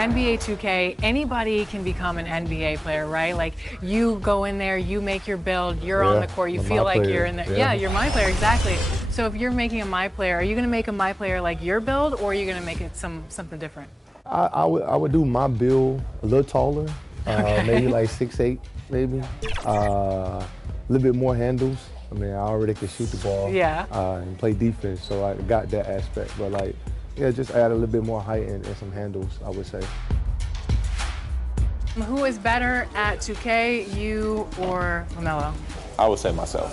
NBA 2K, anybody can become an NBA player, right? Like, you go in there, you make your build, you're on the court, you feel like you're in there. Yeah, you're my player, exactly. So if you're making a my player, are you going to make a my player like your build, or are you going to make it something different? I would do my build a little taller, maybe like 6'8", maybe. A little bit more handles. I mean, I already can shoot the ball and play defense, so I got that aspect. But like, yeah, just add a little bit more height and some handles, I would say. Who is better at 2K, you or LaMelo? I would say myself.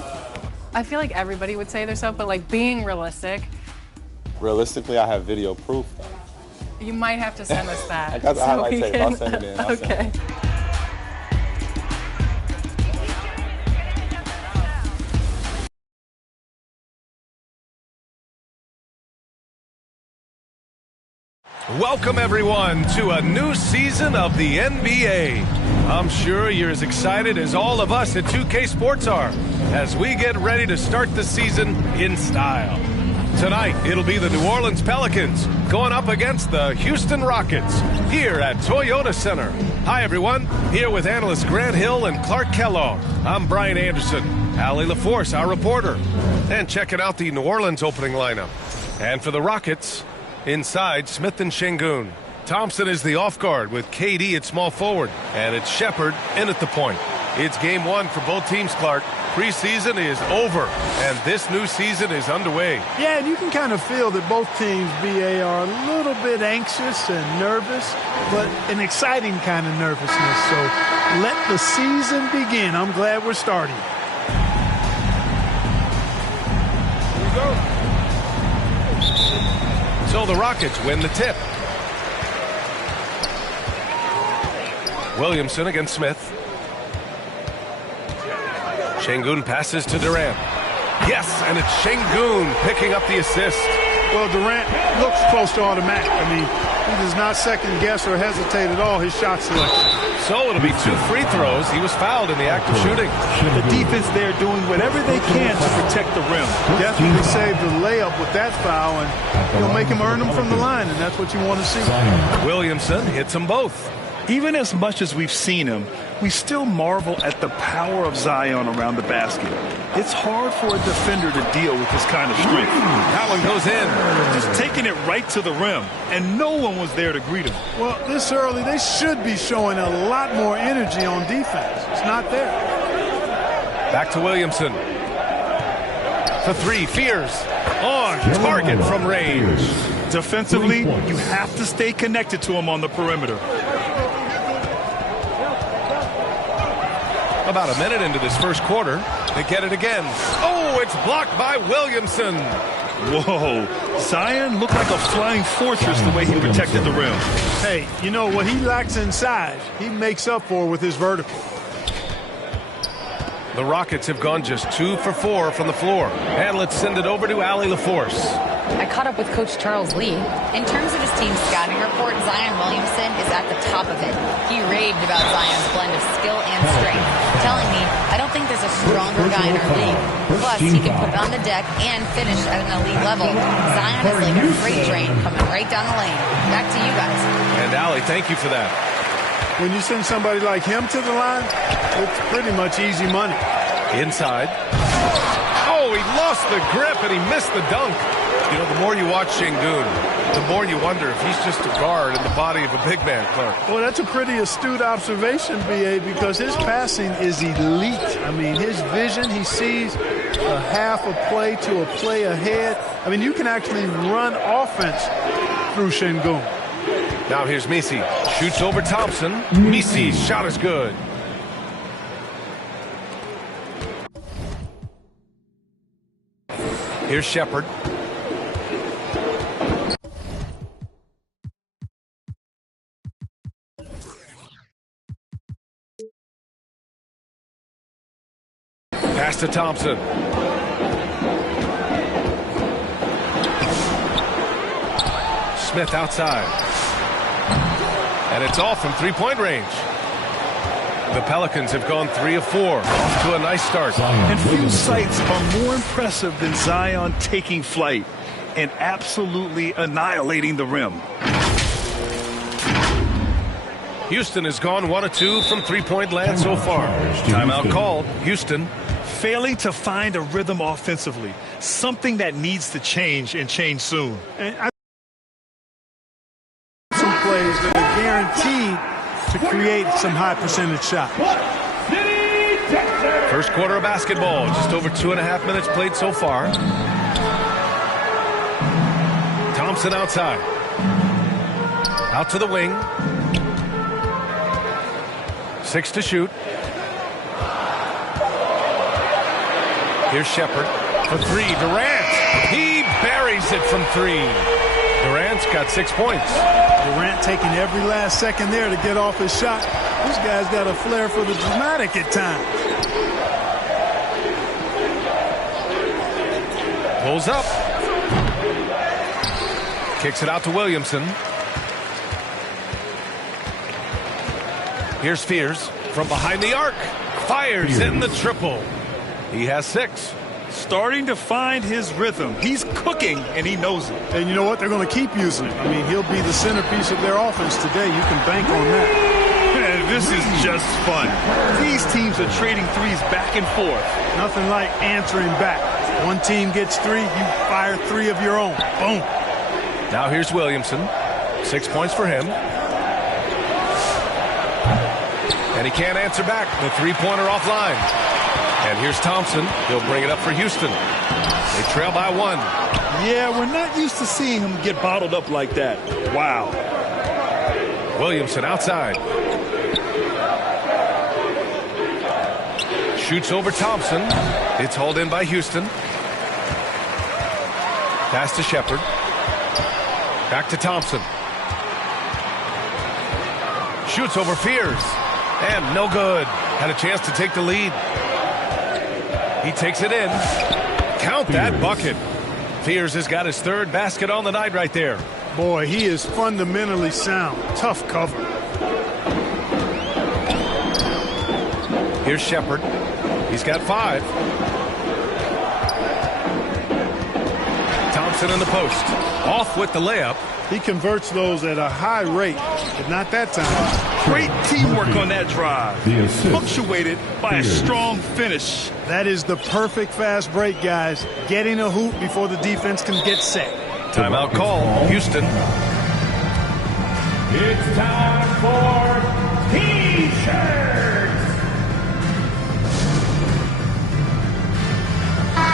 I feel like everybody would say themselves, but like being realistic. Realistically, I have video proof. You might have to send us that. I got the highlight tape. I'll send it in. Okay. Welcome, everyone, to a new season of the NBA. I'm sure you're as excited as all of us at 2K Sports are as we get ready to start the season in style. Tonight, it'll be the New Orleans Pelicans going up against the Houston Rockets here at Toyota Center. Hi, everyone. Here with analysts Grant Hill and Clark Kellogg. I'm Brian Anderson. Allie LaForce, our reporter. And checking out the New Orleans opening lineup. And for the Rockets, inside, Smith and Şengün. Thompson is the off guard with KD at small forward. And it's Shepherd in at the point. It's game one for both teams, Clark. Preseason is over, and this new season is underway. Yeah, and you can kind of feel that both teams, BA, are a little bit anxious and nervous, but an exciting kind of nervousness. So let the season begin. I'm glad we're starting. Here we go. So the Rockets win the tip. Williamson against Smith. Şengün passes to Durant. Yes, and it's Şengün picking up the assist. Well, Durant looks close to automatic. I mean, he does not second guess or hesitate at all his shot selection. So it'll be 2 free throws. He was fouled in the act of shooting. The defense there doing whatever they can to protect the rim. Definitely saved the layup with that foul, and you'll make him earn them from the line, and that's what you want to see. Williamson hits them both. Even as much as we've seen him, we still marvel at the power of Zion around the basket. It's hard for a defender to deal with this kind of strength. That one goes in. Just taking it right to the rim, and no one was there to greet him. Well, this early, they should be showing a lot more energy on defense. It's not there. Back to Williamson. For 3, Fears. On target from range. Defensively, you have to stay connected to him on the perimeter. About a minute into this first quarter, they get it again. Oh, it's blocked by Williamson. Whoa, Zion looked like a flying fortress the way he protected the rim. Hey, you know, what he lacks inside, he makes up for with his vertical. The Rockets have gone just 2 for 4 from the floor. And let's send it over to Allie LaForce. I caught up with Coach Charles Lee. In terms of his team's scouting report, Zion Williamson is at the top of it. He raved about Zion's blend of skill and strength, telling me, I don't think there's a stronger guy in our league. Plus, he can put it on the deck and finish at an elite level. Zion is like a freight train coming right down the lane. Back to you guys. And Allie, thank you for that. When you send somebody like him to the line, it's pretty much easy money. Inside. Oh, he lost the grip and he missed the dunk. You know, the more you watch Şengün, the more you wonder if he's just a guard in the body of a big man, Clark. Well, that's a pretty astute observation, B.A., because his passing is elite. I mean, his vision, he sees a half a play to a play ahead. I mean, you can actually run offense through Şengün. Now here's Messi. Shoots over Thompson. Messi's shot is good. Here's Shepherd. Pass to Thompson. Smith outside. And it's all from three-point range. The Pelicans have gone 3 of 4. Off to a nice start. And few sights are more impressive than Zion taking flight and absolutely annihilating the rim. Houston has gone 1 of 2 from three-point land so far. Timeout called. Houston. Failing to find a rhythm offensively. Something that needs to change and change soon. And some plays that are guaranteed to create some high percentage shots. First quarter of basketball. Just over 2.5 minutes played so far. Thompson outside. Out to the wing. 6 to shoot. Here's Shepard for 3. Durant. He buries it from 3. Durant's got 6 points. Durant taking every last second there to get off his shot. This guy's got a flair for the dramatic at times. Pulls up. Kicks it out to Williamson. Here's Fears from behind the arc. Fires in the triple. He has 6. Starting to find his rhythm. He's cooking, and he knows it. And you know what? They're going to keep using it. I mean, he'll be the centerpiece of their offense today. You can bank on that. Man, this is just fun. These teams are trading threes back and forth. Nothing like answering back. One team gets 3, you fire 3 of your own. Boom. Now here's Williamson. 6 points for him. And he can't answer back. The three-pointer offline. And here's Thompson. He'll bring it up for Houston. They trail by 1. Yeah, we're not used to seeing him get bottled up like that. Wow. Williamson outside. Shoots over Thompson. It's hauled in by Houston. Pass to Shepard. Back to Thompson. Shoots over Fears. And no good. Had a chance to take the lead. He takes it in. Count that bucket. Fears has got his 3rd basket on the night right there. Boy, he is fundamentally sound. Tough cover. Here's Shepard. He's got 5. Thompson in the post. Off with the layup. He converts those at a high rate, but not that time. Great teamwork on that drive. Punctuated by a strong finish. That is the perfect fast break, guys. Getting a hoop before the defense can get set. Timeout call. Houston. It's time for T-shirts.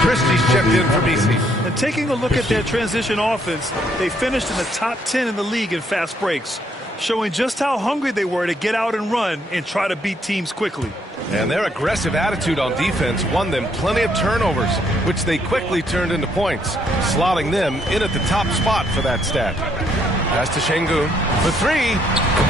Christie's checked in for BC. And taking a look at their transition offense, they finished in the top 10 in the league in fast breaks, showing just how hungry they were to get out and run and try to beat teams quickly. And their aggressive attitude on defense won them plenty of turnovers, which they quickly turned into points, slotting them in at the top spot for that stat. Pass to Şengün for 3.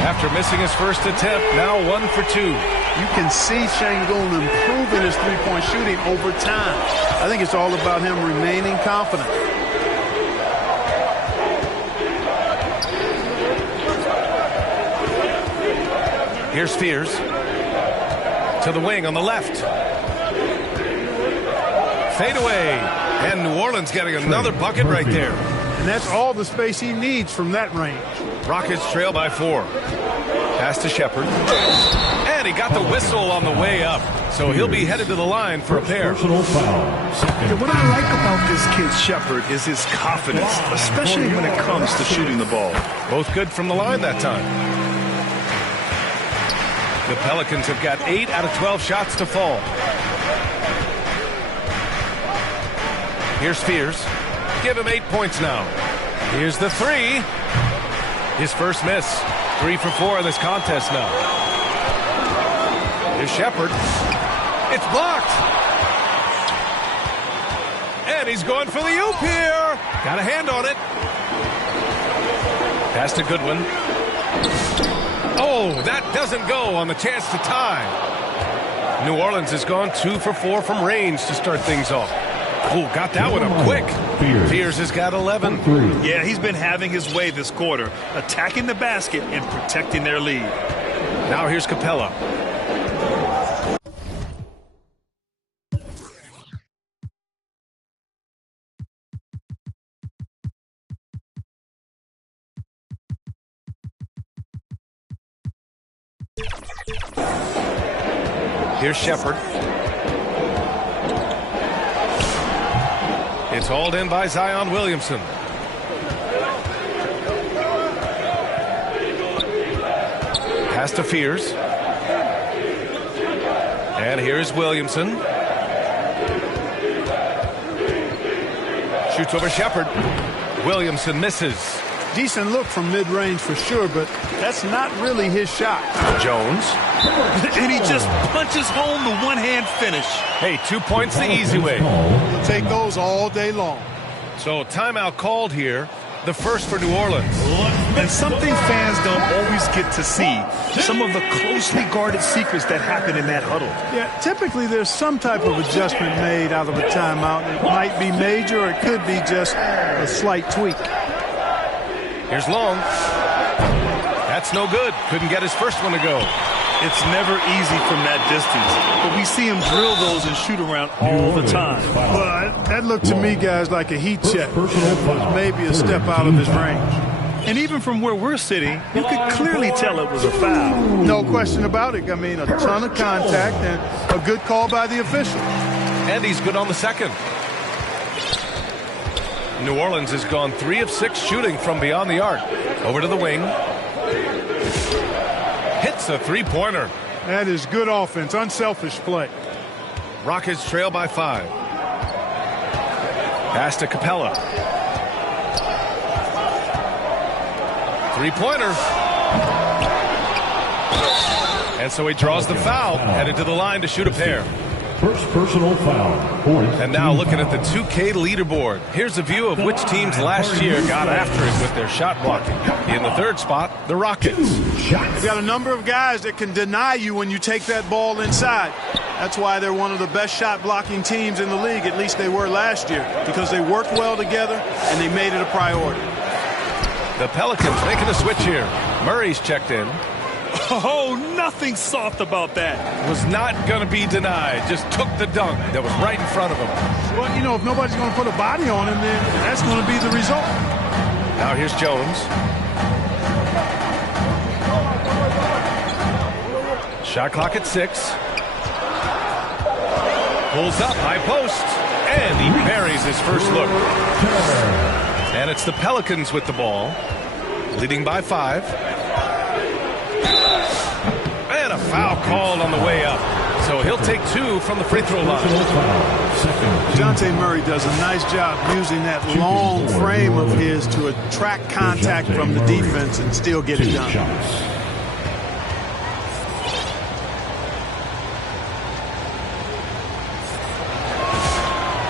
After missing his first attempt, now 1 for 2. You can see Şengün improving his three-point shooting over time. I think it's all about him remaining confident. Here's Fears. To the wing on the left. Fade away. And New Orleans getting another bucket right there. And that's all the space he needs from that range. Rockets trail by 4. Pass to Shepard. And he got the whistle on the way up. So he'll be headed to the line for a pair. And what I like about this kid Shepard is his confidence, especially when it comes to shooting the ball. Both good from the line that time. The Pelicans have got 8 out of 12 shots to fall. Here's Fears. Give him 8 points now. Here's the 3. His first miss. 3 for 4 in this contest now. Here's Shepard. It's blocked. And he's going for the oop here. Got a hand on it. Pass to Goodwin. Oh, that doesn't go on the chance to tie. New Orleans has gone 2 for 4 from range to start things off. Oh, got that one up quick. Fears has got 11. Yeah, he's been having his way this quarter, attacking the basket and protecting their lead. Now here's Capella. Here's Shepard. It's hauled in by Zion Williamson. Pass to Fears. And here's Williamson. Shoots over Shepard. Williamson misses. Decent look from mid-range for sure, but that's not really his shot. Jones. And he just punches home the one-hand finish. Hey, 2 points the easy way. He'll take those all day long. So timeout called here. The first for New Orleans. And something fans don't always get to see. Some of the closely guarded secrets that happen in that huddle. Yeah, typically there's some type of adjustment made out of a timeout. It might be major or it could be just a slight tweak. Here's Long. That's no good. Couldn't get his first one to go. It's never easy from that distance, but we see him drill those and shoot around all the time. Well, that looked to me, guys, like a heat check. It was maybe a step out of his range. And even from where we're sitting, you could clearly tell it was a foul. No question about it. I mean, a ton of contact and a good call by the official. And he's good on the second. New Orleans has gone 3 of 6 shooting from beyond the arc. Over to the wing. Hits a three-pointer. That is good offense, unselfish play. Rockets trail by 5. Pass to Capella. Three-pointer. And so he draws the foul, headed to the line to shoot a pair. First personal foul. And now looking at the 2K leaderboard. Here's a view of which teams last year got after it with their shot blocking. In the third spot, the Rockets. You've got a number of guys that can deny you when you take that ball inside. That's why they're one of the best shot blocking teams in the league, at least they were last year, because they worked well together and they made it a priority. The Pelicans making a switch here. Murray's checked in. Oh, nothing soft about that. Was not going to be denied. Just took the dunk that was right in front of him. Well, you know, if nobody's going to put a body on him, then that's going to be the result. Now here's Jones. Shot clock at 6. Pulls up, high post. And he buries his first look. And it's the Pelicans with the ball. Leading by 5. And a foul called on the way up. So he'll take 2 from the free throw line. Dejounte Murray does a nice job using that long frame of his to attract contact from the defense and still get it done.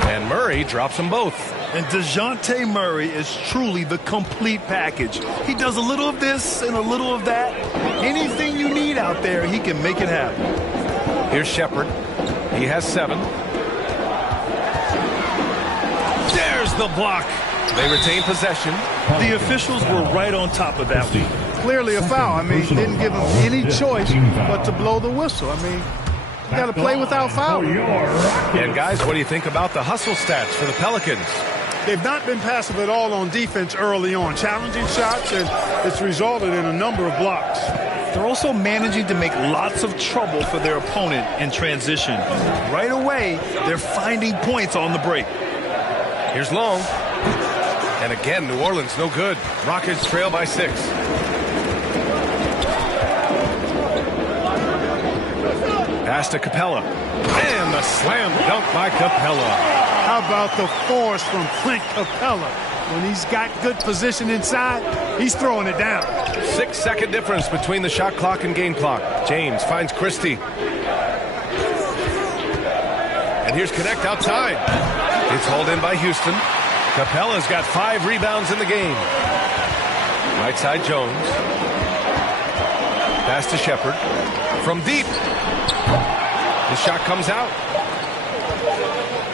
And Murray drops them both. And Dejounte Murray is truly the complete package. He does a little of this and a little of that. Anything you need out there, he can make it happen. Here's Shepard. He has 7. There's the block. They retain possession. The officials were right on top of that one. Clearly a foul. I mean, didn't give him any choice but to blow the whistle. I mean, you got to play without fouling. And guys, what do you think about the hustle stats for the Pelicans? They've not been passive at all on defense early on. Challenging shots, and it's resulted in a number of blocks. They're also managing to make lots of trouble for their opponent in transition. Right away, they're finding points on the break. Here's Long. And again, New Orleans no good. Rockets trail by 6. Pass to Capella. And the slam dunk by Capella. How about the force from Clint Capella? When he's got good position inside, he's throwing it down. 6-second difference between the shot clock and game clock. James finds Christie. And here's Connect outside. It's hauled in by Houston. Capella's got 5 rebounds in the game. Right side Jones. Pass to Shepard. From deep. The shot comes out.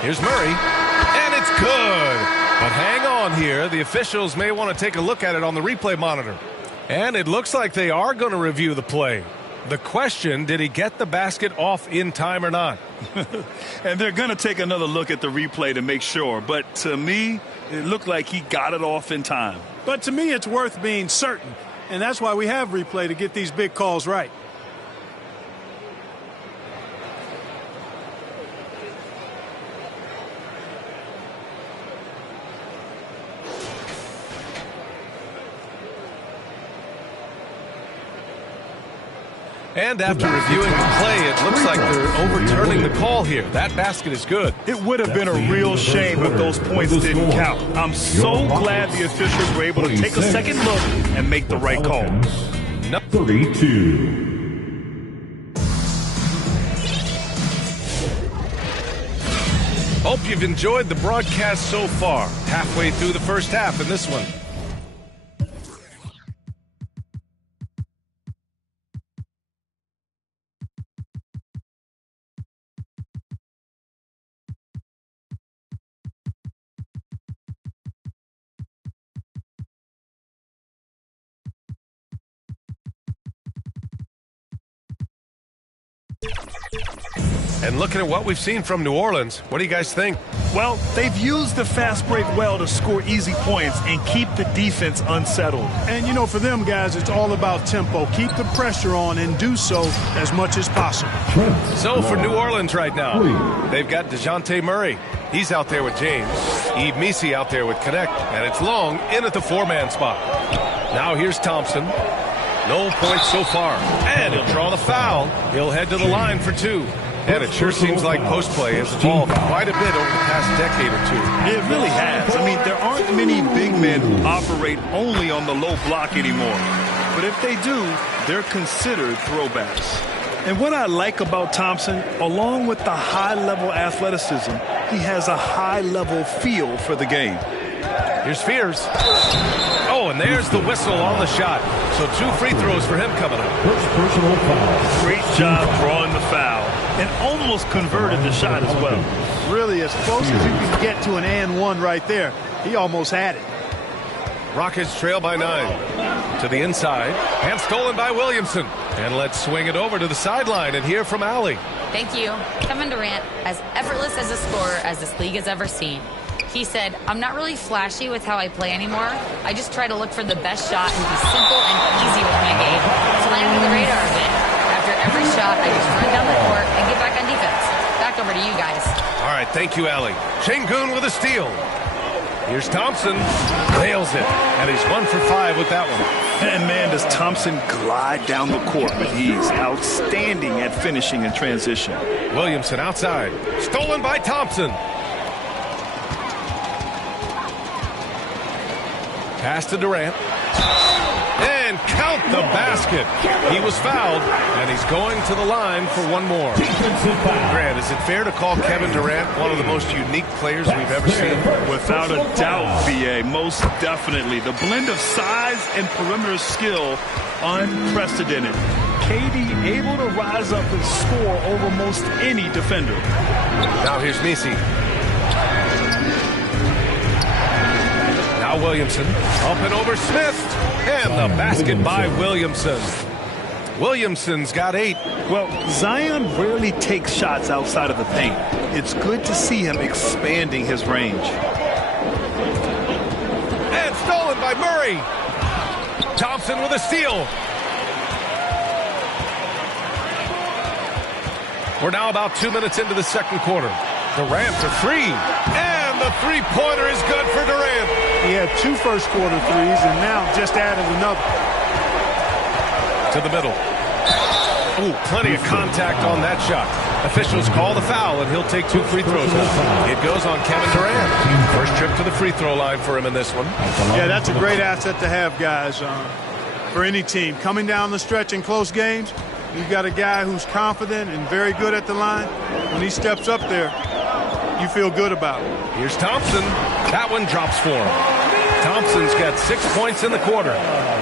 Here's Murray. And it's good. But hang on here. The officials may want to take a look at it on the replay monitor. And it looks like they are going to review the play. The question, did he get the basket off in time or not? And they're going to take another look at the replay to make sure. But to me, it looked like he got it off in time. But to me, it's worth being certain. And that's why we have replay, to get these big calls right. And after reviewing the play, it looks like they're overturning the call here. That basket is good. It would have been a real shame if those points didn't count. I'm so glad the officials were able to take a second look and make the right call. 32. Hope you've enjoyed the broadcast so far. Halfway through the first half in this one. And looking at what we've seen from New Orleans, what do you guys think? Well, they've used the fast break well to score easy points and keep the defense unsettled. And, you know, for them guys, it's all about tempo. Keep the pressure on and do so as much as possible. So for New Orleans right now, they've got DeJounte Murray. He's out there with James. Yves Missi out there with Connect. And it's Long in at the four-man spot. Now here's Thompson. No points so far. And he'll draw the foul. He'll head to the line for two. And it sure seems like post play has evolved quite a bit over the past decade or two. It really has. I mean, there aren't many big men who operate only on the low block anymore. But if they do, they're considered throwbacks. And what I like about Thompson, along with the high-level athleticism, he has a high-level feel for the game. Here's Spears. Oh, and there's the whistle on the shot. So 2 free throws for him coming up. First personal foul. Great job drawing the foul and almost converted the shot as well. Really, as close as you can get to an and one right there. He almost had it. Rockets trail by 9. To the inside. And stolen by Williamson. And let's swing it over to the sideline and hear from Allie. Thank you. Kevin Durant, as effortless as a scorer as this league has ever seen. He said, I'm not really flashy with how I play anymore. I just try to look for the best shot and be simple and easy with my game. So I under the radar a bit. After every shot, I just run down the court and get back on defense. Back over to you guys. All right, thank you, Allie. Şengün with a steal. Here's Thompson. Nails it. And he's 1 for 5 with that one. And man, does Thompson glide down the court with ease. Outstanding at finishing in transition. Williamson outside. Stolen by Thompson. Pass to Durant. And count the basket. He was fouled, and he's going to the line for one more. Grant, is it fair to call Kevin Durant one of the most unique players we've ever seen? Without a doubt, VA, most definitely. The blend of size and perimeter skill, unprecedented. KD able to rise up and score over most any defender. Now here's Missi. Now Williamson, up and over Smith, and the basket by Williamson. Williamson's got 8. Well, Zion rarely takes shots outside of the paint. It's good to see him expanding his range. And stolen by Murray. Thompson with a steal. We're now about 2 minutes into the second quarter. Durant for 3. And the three-pointer is good for Durant. He had 2 first-quarter threes and now just added another. To the middle. Ooh, plenty of contact on that shot. Officials call the foul, and he'll take 2 free throws now. It goes on Kevin Durant. First trip to the free throw line for him in this one. Yeah, that's a great asset to have, guys, for any team. Coming down the stretch in close games, you've got a guy who's confident and very good at the line. When he steps up there, you feel good about it. Here's Thompson. That one drops for him. Thompson's got 6 points in the quarter.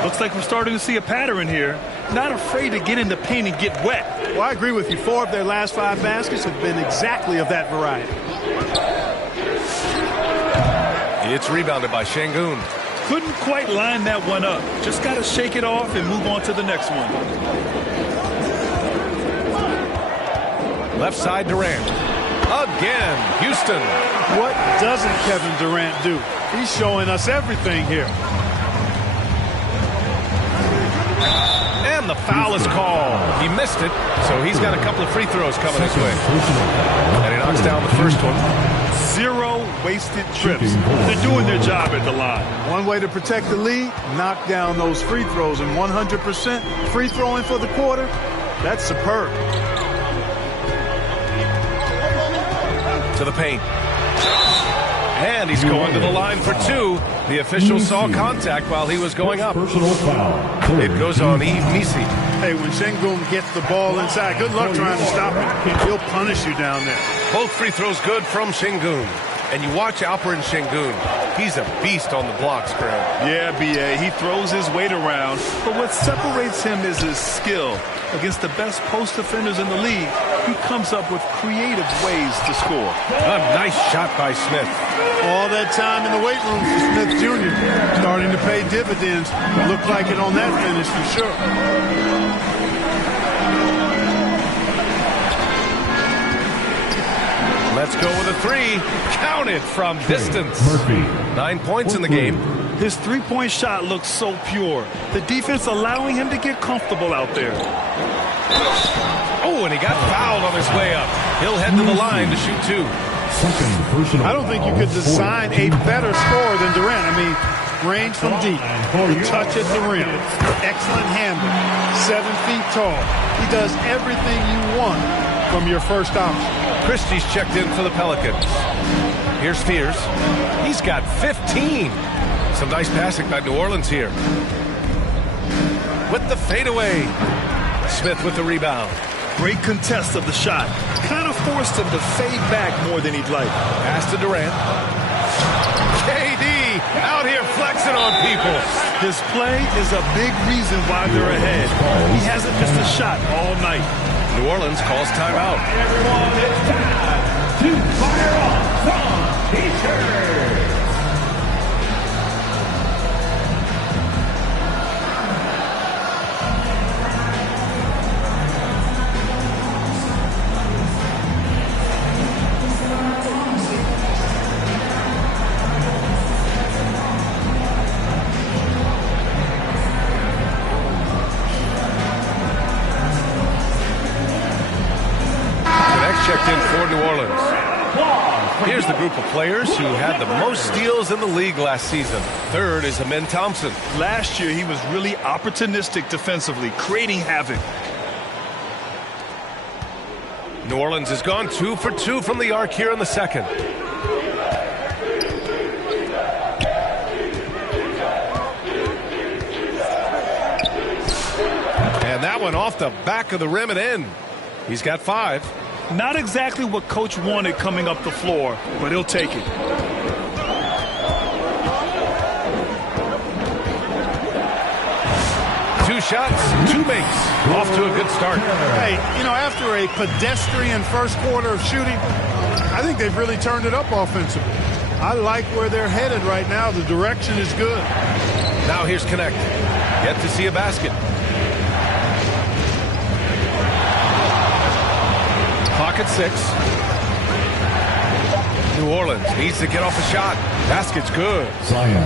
Looks like we're starting to see a pattern here. Not afraid to get in the paint and get wet. Well, I agree with you. 4 of their last 5 baskets have been exactly of that variety. It's rebounded by Şengün. Couldn't quite line that one up. Just got to shake it off and move on to the next one. Left side Durant. Again, Houston. What doesn't Kevin Durant do? He's showing us everything here. And the foul is called. He missed it, so he's got a couple of free throws coming his way. And he knocks down the first one. 0 wasted trips. They're doing their job at the line. One way to protect the lead, knock down those free throws. And 100% free throwing for the quarter, That's superb. To the paint. And he's going to the line for two. The official saw contact while he was going up. Personal foul. It goes on Yves Missi. Hey, when Sengun gets the ball inside, good luck trying to stop him. He'll punish you down there. Both free throws good from Sengun. And you watch Alperen Sengun. He's a beast on the blocks, Greg. Yeah, B.A. He throws his weight around, but what separates him is his skill. Against the best post defenders in the league, he comes up with creative ways to score. A nice shot by Smith. All that time in the weight room for Smith Jr. starting to pay dividends. Looked like it on that finish for sure. Let's go with a three. Counted from distance. 9 points in the game. His three-point shot looks so pure. The defense allowing him to get comfortable out there. Oh, and he got fouled on his way up. He'll head to the line to shoot two. I don't think you could design a better scorer than Durant. I mean, range from deep, touch at the rim, excellent handle, 7 feet tall. He does everything you want from your first option. Christie's checked in for the Pelicans. Here's Spears. He's got 15. Some nice passing by New Orleans here. With the fadeaway. Smith with the rebound. Great contest of the shot. Kind of forced him to fade back more than he'd like. Pass to Durant. KD out here flexing on people. His play is a big reason why they're ahead. He hasn't missed a shot all night. New Orleans calls timeout. Everyone, it's time to fire up some T-shirts. Checked in for New Orleans. Here's the group of players who had the most steals in the league last season. Third is Amin Thompson. Last year, he was really opportunistic defensively, creating havoc. New Orleans has gone 2 for 2 from the arc here in the second. And that one off the back of the rim and in. He's got 5. Not exactly what Coach wanted coming up the floor, but he'll take it. 2 shots, 2 makes. Off to a good start. Hey, you know, after a pedestrian first quarter of shooting, I think they've really turned it up offensively. I like where they're headed right now. The direction is good. Now here's Connect. Yet to see a basket. Clock at 6. New Orleans needs to get off a shot. Basket's good.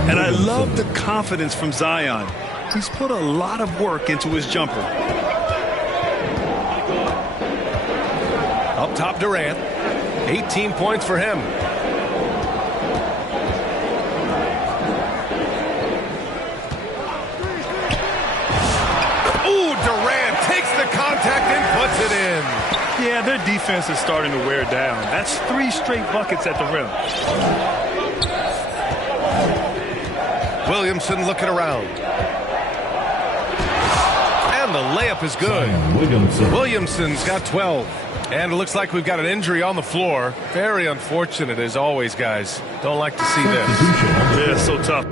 And I love the confidence from Zion. He's put a lot of work into his jumper. Up top, Durant. 18 points for him. Ooh, Durant takes the contact and puts it in. Yeah, their defense is starting to wear down. That's 3 straight buckets at the rim. Williamson looking around. And the layup is good. Williamson's got 12. And it looks like we've got an injury on the floor. Very unfortunate as always, guys. Don't like to see this. Yeah, it's so tough.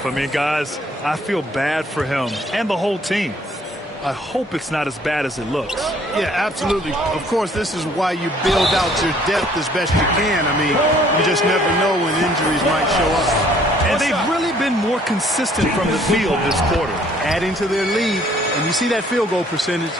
I mean, guys, I feel bad for him and the whole team. I hope it's not as bad as it looks. Yeah, absolutely. Of course, this is why you build out your depth as best you can. I mean, you just never know when injuries might show up. And they've really been more consistent from the field this quarter. Adding to their lead, and you see that field goal percentage.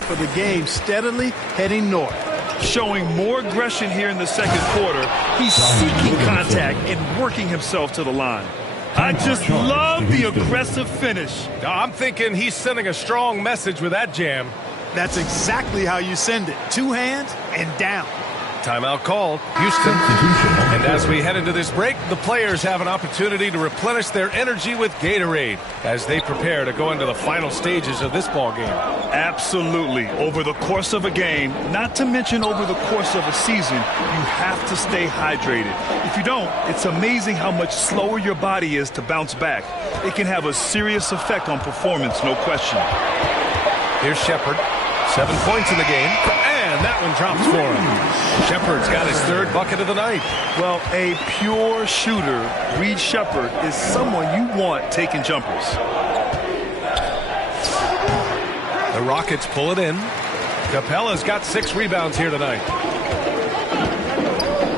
For the game steadily heading north. showing more aggression here in the second quarter. He's seeking contact and working himself to the line. I just love the aggressive finish. I'm thinking he's sending a strong message with that jam. That's exactly how you send it. 2 hands and down. Timeout called, Houston. And as we head into this break, the players have an opportunity to replenish their energy with Gatorade as they prepare to go into the final stages of this ball game. Absolutely. Over the course of a game, not to mention over the course of a season, you have to stay hydrated. If you don't, it's amazing how much slower your body is to bounce back. It can have a serious effect on performance, no question. Here's Shepard. 7 points in the game, and that one drops for him. Shepard's got his 3rd bucket of the night. Well, a pure shooter, Reed Shepard, is someone you want taking jumpers. The Rockets pull it in. Capella's got 6 rebounds here tonight.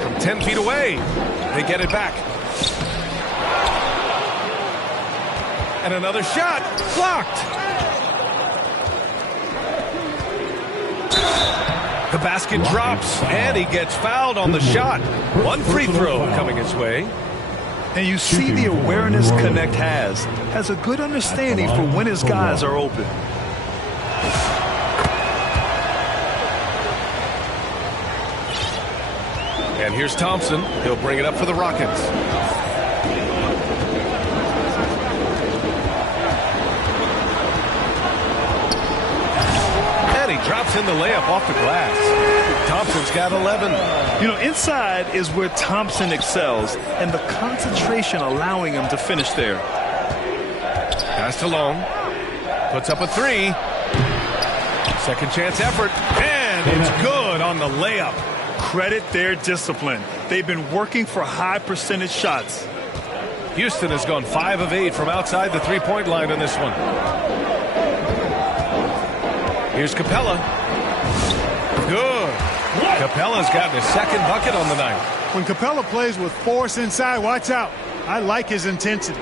From 10 feet away, they get it back. And another shot, blocked. The basket drops, and he gets fouled on the shot. 1 free throw coming his way. And you see the awareness Connect has a good understanding for when his guys are open. And here's Thompson. He'll bring it up for the Rockets. He drops in the layup off the glass. Thompson's got 11. You know, inside is where Thompson excels, and the concentration allowing him to finish there. Pass to Long. Puts up a 3. Second chance effort, and it's good on the layup. Credit their discipline. They've been working for high percentage shots. Houston has gone 5 of 8 from outside the 3-point line in this one. Here's Capella. Good. Capella's gotten his 2nd bucket on the night. When Capella plays with force inside, watch out. I like his intensity.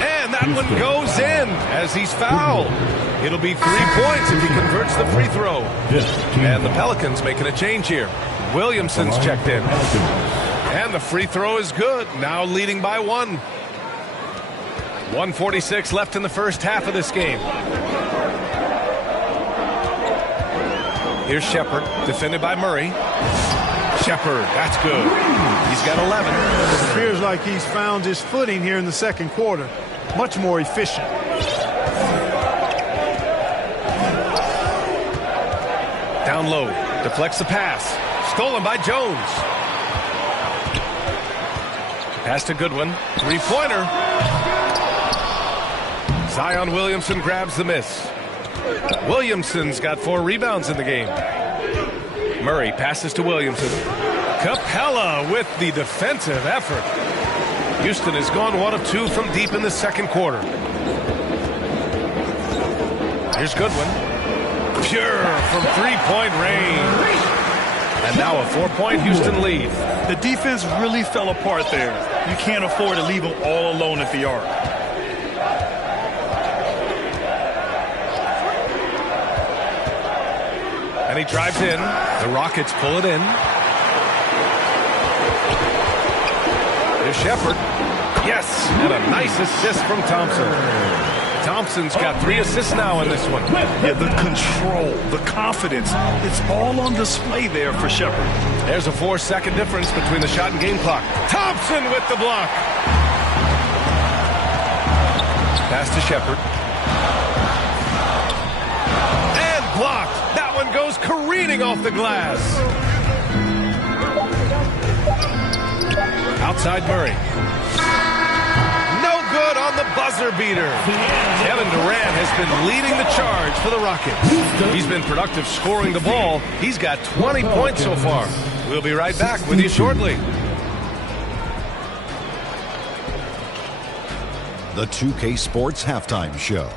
And that one goes in as he's fouled. It'll be 3 points if he converts the free throw. And the Pelicans making a change here. Williamson's checked in. And the free throw is good. Now leading by 1. 1:46 left in the first half of this game. Here's Shepard, defended by Murray. Shepard, that's good. He's got 11. It appears like he's found his footing here in the second quarter. Much more efficient. Down low, deflects the pass. Stolen by Jones. Pass to Goodwin. 3-pointer. Zion Williamson grabs the miss. Williamson's got 4 rebounds in the game. Murray passes to Williamson. Capella with the defensive effort. Houston has gone 1 of 2 from deep in the second quarter. Here's Goodwin. Pure from 3-point range. And now a 4-point Houston lead. The defense really fell apart there. You can't afford to leave them all alone at the arc. And he drives in. The Rockets pull it in. Here's Shepard. Yes, and a nice assist from Thompson. Thompson's got 3 assists now in this one. Yeah, the control, the confidence, it's all on display there for Shepard. There's a 4-second difference between the shot and game clock. Thompson with the block. Pass to Shepard. And blocked. That one goes careening off the glass. Outside Murray. No good on the buzzer beater. Kevin Durant has been leading the charge for the Rockets. He's been productive scoring the ball. He's got 20 points so far. We'll be right back with you shortly. The 2K Sports Halftime Show.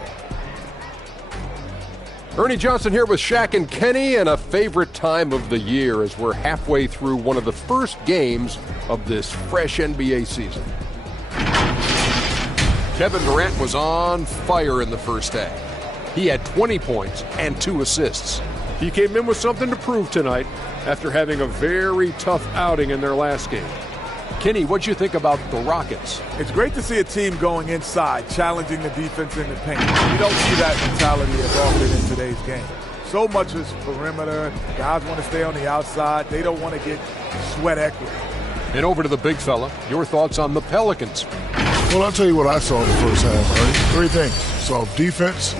Ernie Johnson here with Shaq and Kenny, and a favorite time of the year as we're halfway through one of the first games of this fresh NBA season. Kevin Durant was on fire in the first half. He had 20 points and 2 assists. He came in with something to prove tonight after having a very tough outing in their last game. Kenny, what'd you think about the Rockets? It's great to see a team going inside, challenging the defense in the paint. You don't see that mentality as often in today's game. So much is perimeter. Guys want to stay on the outside. They don't want to get sweat equity. And over to the big fella. Your thoughts on the Pelicans? Well, I'll tell you what I saw in the first half, right? 3 things. Soft defense,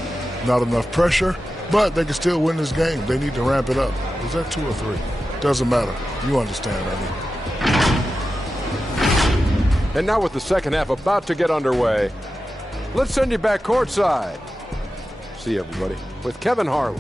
not enough pressure, but they can still win this game. They need to ramp it up. Was that 2 or 3? Doesn't matter. You understand what I mean. And now with the second half about to get underway, let's send you back courtside. See everybody with Kevin Harlan.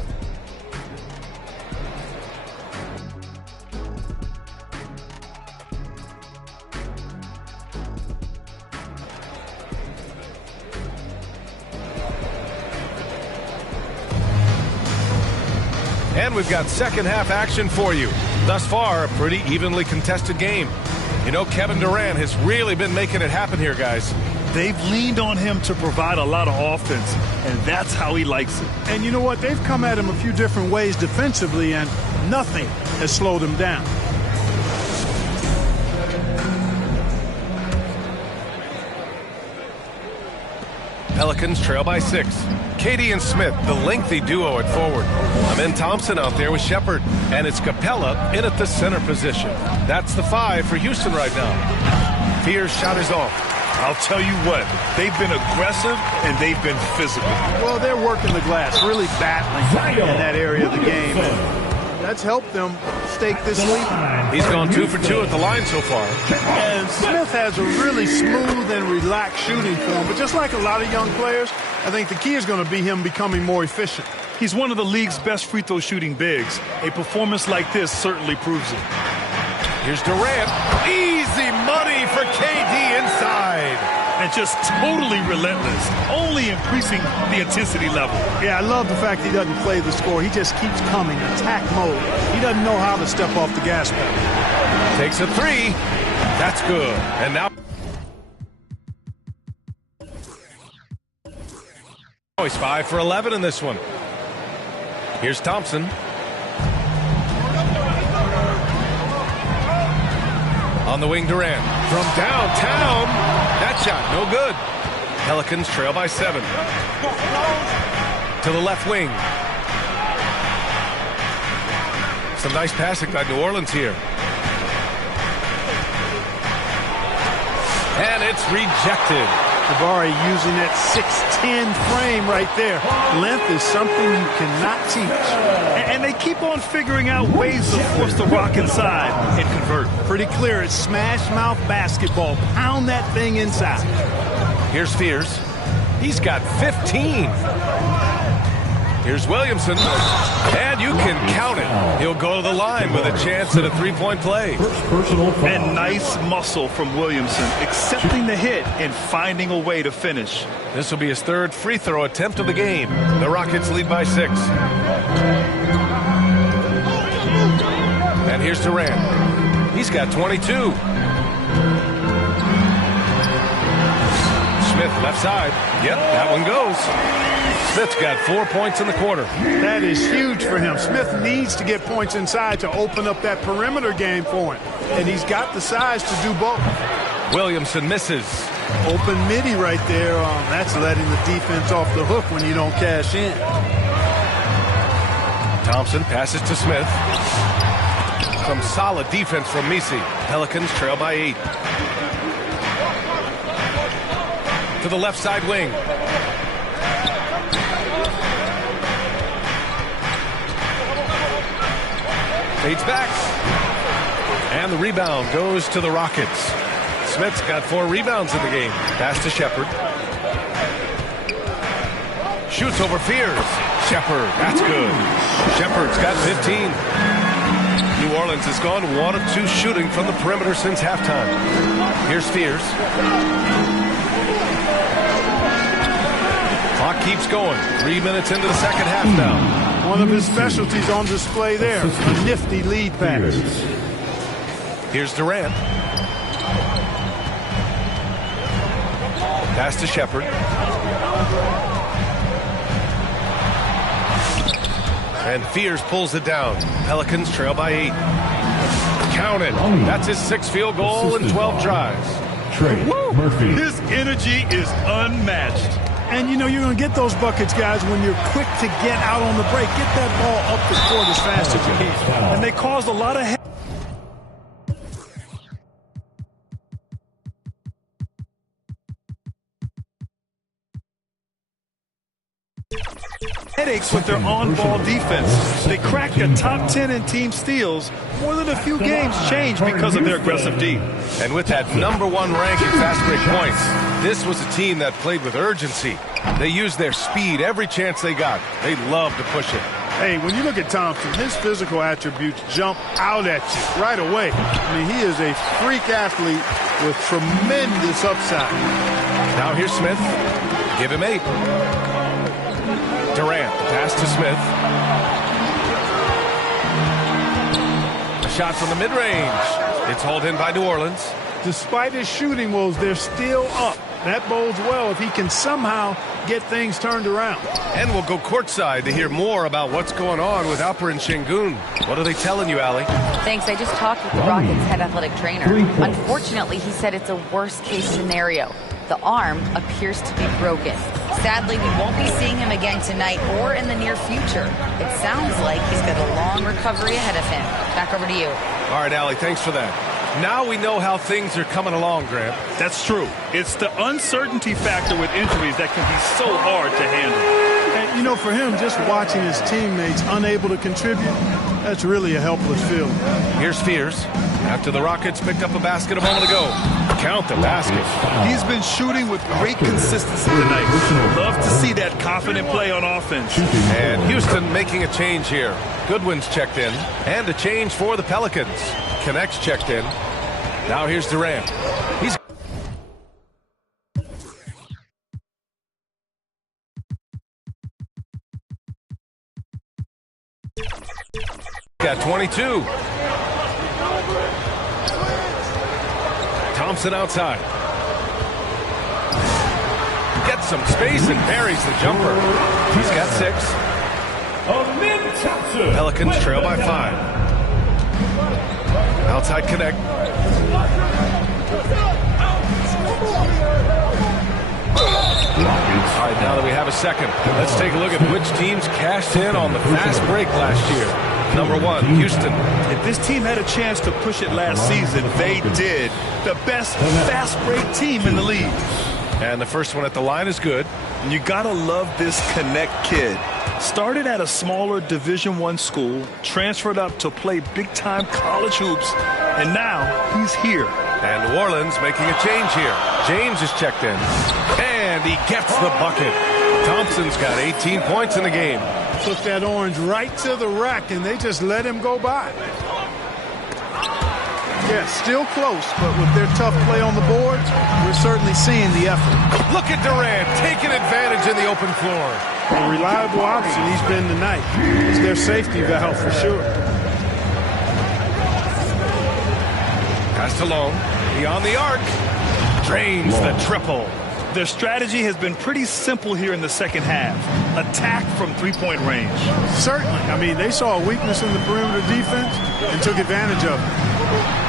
And we've got second half action for you. Thus far, a pretty evenly contested game. You know, Kevin Durant has really been making it happen here, guys. They've leaned on him to provide a lot of offense, and that's how he likes it. And you know what? They've come at him a few different ways defensively, and nothing has slowed him down. Pelicans trail by 6. Katie and Smith, the lengthy duo at forward. Amen Thompson out there with Shepard. And it's Capella in at the center position. That's the 5 for Houston right now. Fear's shot is off. I'll tell you what, they've been aggressive and they've been physical. Well, they're working the glass, really battling in that area of the game. And that's helped them stake this lead. He's gone 2 for 2 at the line so far. And Smith has a really smooth and relaxed shooting form. But just like a lot of young players, I think the key is going to be him becoming more efficient. He's one of the league's best free throw shooting bigs. A performance like this certainly proves it. Here's Durant. Easy money for KD inside. And just totally relentless, only increasing the intensity level. Yeah, I love the fact he doesn't play the score. He just keeps coming, attack mode. He doesn't know how to step off the gas pedal. Takes a 3. That's good. And now he's 5 for 11 in this one. Here's Thompson. On the wing, Durant. From downtown. That shot, no good. Pelicans trail by 7. To the left wing. Some nice passing by New Orleans here. And it's rejected. Jabari using that 6'10" frame right there. Length is something you cannot teach. And they keep on figuring out ways to force the Rock inside and convert. Pretty clear. It's smash mouth basketball. Pound that thing inside. Here's Fears. He's got 15. Here's Williamson. And you can count it. He'll go to the line with a chance at a 3-point play. And nice muscle from Williamson, accepting the hit and finding a way to finish. This will be his 3rd free throw attempt of the game. The Rockets lead by 6. And here's Durant. He's got 22. Smith left side. Yep, that one goes. Smith's got 4 points in the quarter. That is huge for him. Smith needs to get points inside to open up that perimeter game for him. And he's got the size to do both. Williamson misses. Open midi right there. That's letting the defense off the hook when you don't cash in. Thompson passes to Smith. Some solid defense from Misi. Pelicans trail by 8. To the left side wing. Fades back. And the rebound goes to the Rockets. Smith's got 4 rebounds in the game. Pass to Shepard. Shoots over Fears. Shepard, that's good. Shepard's got 15. New Orleans has gone 1 of 2 shooting from the perimeter since halftime. Here's Fears. Clock keeps going. 3 minutes into the second half now. One of his specialties on display there. A nifty lead pass. Here's Durant. Pass to Shepard. And Fears pulls it down. Pelicans trail by 8. Count it. That's his 6th field goal in 12 drives. Murphy. His energy is unmatched. And, you know, you're going to get those buckets, guys, when you're quick to get out on the break. Get that ball up the court as fast as you can. And they caused a lot of headaches with their on-ball defense. They cracked the top 10 in team steals. More than a few games changed because of their aggressive D. And with that #1 rank in fast break points, this was a team that played with urgency. They used their speed every chance they got. They loved to push it. Hey, when you look at Thompson, his physical attributes jump out at you right away. I mean, he is a freak athlete with tremendous upside. Now here's Smith. Give him 8. Durant, pass to Smith. A shot from the mid-range. It's hauled in by New Orleans. Despite his shooting woes, they're still up. That bodes well if he can somehow get things turned around. And we'll go courtside to hear more about what's going on with Alperen Sengun. What are they telling you, Allie? Thanks. I just talked with the Rockets head athletic trainer. Unfortunately, he said it's a worst-case scenario. The arm appears to be broken. Sadly, we won't be seeing him again tonight or in the near future. It sounds like he's got a long recovery ahead of him. Back over to you. All right, Allie, thanks for that. Now we know how things are coming along, Grant. That's true. It's the uncertainty factor with injuries that can be so hard to handle. And, you know, for him, just watching his teammates unable to contribute, that's really a helpless feeling. Here's Fears. After the Rockets picked up a basket a moment ago. Count the basket. He's been shooting with great consistency tonight. Love to see that confident play on offense. And Houston making a change here. Goodwin's checked in. And a change for the Pelicans. Connects checked in. Now here's Durant. He's got 22. Thompson outside. Gets some space and buries the jumper. He's got 6. Pelicans trail by 5. Outside connect. All right, now that we have a second, let's take a look at which teams cashed in on the fast break last year. #1, Houston. If this team had a chance to push it last season, they did. The best fast break team in the league. And the first one at the line is good. You gotta love this Connect kid. Started at a smaller Division I school, transferred up to play big-time college hoops, and now he's here. And New Orleans making a change here. James is checked in. And he gets the bucket. Thompson's got 18 points in the game. Took that orange right to the rack, and they just let him go by. Yeah, still close, but with their tough play on the boards, we're certainly seeing the effort. Look at Durant taking advantage in the open floor. A reliable option he's been tonight. It's their safety valve for sure. Pass to Long. Beyond the arc. Drains the triple. Their strategy has been pretty simple here in the second half. Attack from three-point range. Certainly. I mean, they saw a weakness in the perimeter defense and took advantage of it.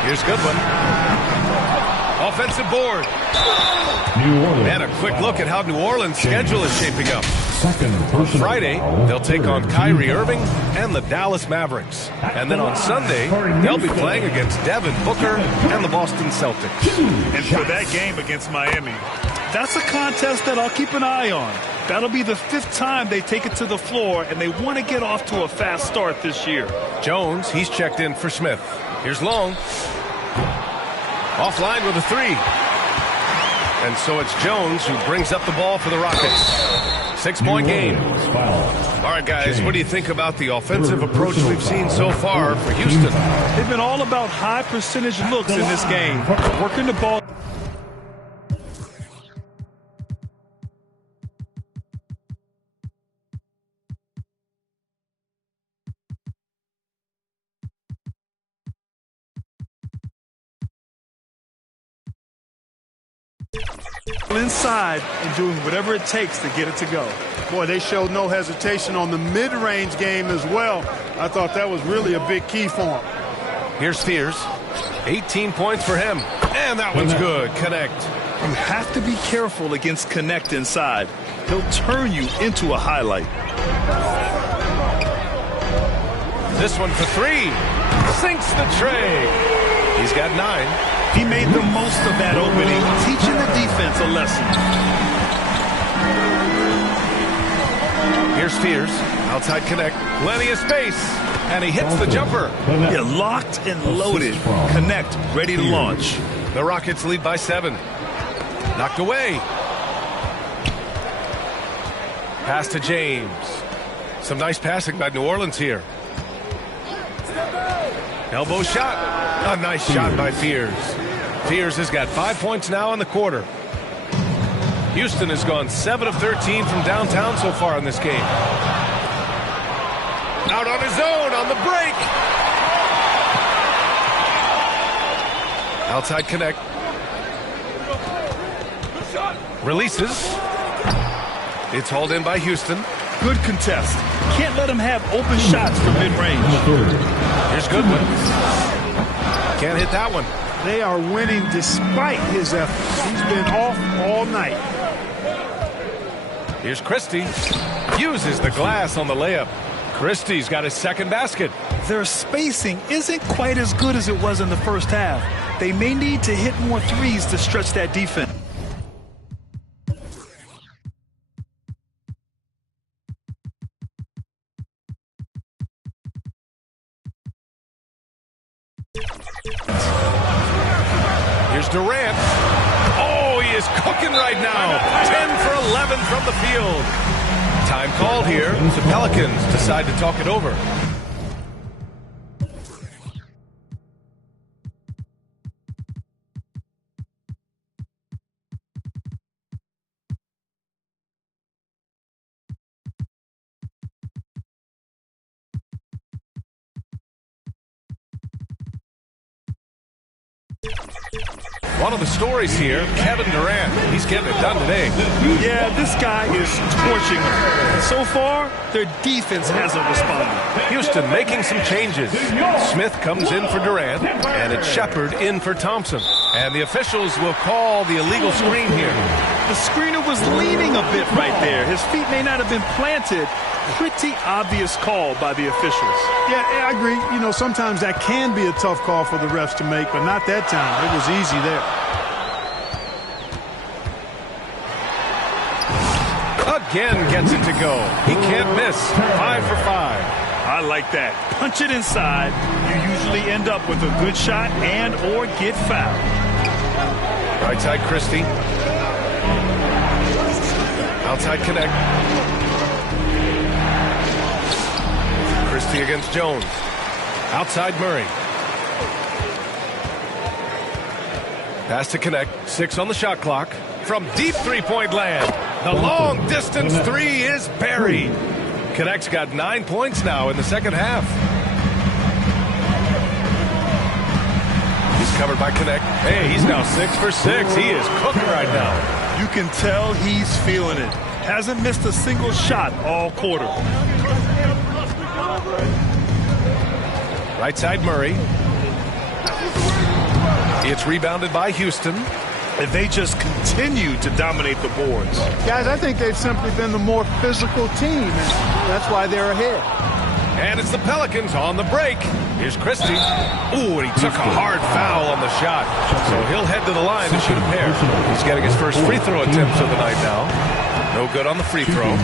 Here's Goodwin. Offensive board. And a quick look at how New Orleans' schedule is shaping up. On Friday, they'll take on Kyrie Irving and the Dallas Mavericks. And then on Sunday, they'll be playing against Devin Booker and the Boston Celtics. And for that game against Miami, that's a contest that I'll keep an eye on. That'll be the 5th time they take it to the floor, and they want to get off to a fast start this year. Jones, he's checked in for Smith. Here's Long. Offline with a 3. And so it's Jones who brings up the ball for the Rockets. 6-point game. All right, guys, what do you think about the offensive approach we've seen so far for Houston? They've been all about high percentage looks in this game, working the ball. inside and doing whatever it takes to get it to go. Boy, they showed no hesitation on the mid-range game as well. I thought that was really a big key for him. Here's Spears. 18 points for him. And that one's good. Connect. You have to be careful against Connect inside. He'll turn you into a highlight. This one for three. Sinks the tray. He's got 9. He made the most of that opening, teaching the defense a lesson. Here's Spears. Outside Connect. Plenty of space. And he hits the jumper. Yeah, locked and loaded. Connect, ready to launch. The Rockets lead by 7. Knocked away. Pass to James. Some nice passing by New Orleans here. Elbow shot. A nice shot by Fears. Fears has got 5 points now in the quarter. Houston has gone 7 of 13 from downtown so far in this game. Out on his own on the break. Outside Connect. Releases. It's hauled in by Houston. Good contest. Can't let him have open shots from mid-range. Here's Goodwin. Can't hit that one. They are winning despite his efforts. He's been off all night. Here's Christie. Uses the glass on the layup. Christie's got his second basket. Their spacing isn't quite as good as it was in the first half. They may need to hit more threes to stretch that defense. Here's Durant. Oh, he is cooking right now. 10 for 11 from the field. Time called here. The Pelicans decide to talk it over. One of the stories here, Kevin Durant. He's getting it done today. Yeah, this guy is torching them. And so far, their defense hasn't responded. Houston making some changes. Smith comes in for Durant, and it's Shepard in for Thompson. And the officials will call the illegal screen here. The screener was leaning a bit right there. His feet may not have been planted. Pretty obvious call by the officials. Yeah, I agree. You know, sometimes that can be a tough call for the refs to make, but not that time. It was easy there. Again gets it to go. He can't miss. 5 for 5. I like that. Punch it inside. You usually end up with a good shot and or get fouled. Right side Christie. Outside Connect. Christie against Jones. Outside Murray. Pass to Connect. 6 on the shot clock. From deep three-point land. The long-distance three is buried. Connect's got 9 points now in the second half. He's covered by Connect. Hey, he's now 6 for 6. He is cooking right now. You can tell he's feeling it. Hasn't missed a single shot all quarter. Right side Murray. It's rebounded by Houston. And they just continue to dominate the boards. Guys, I think they've simply been the more physical team, and that's why they're ahead. And it's the Pelicans on the break. Here's Christie. Ooh, and he took a hard foul on the shot. So he'll head to the line to shoot a pair. He's getting his first free throw attempts of the night now. No good on the free throw.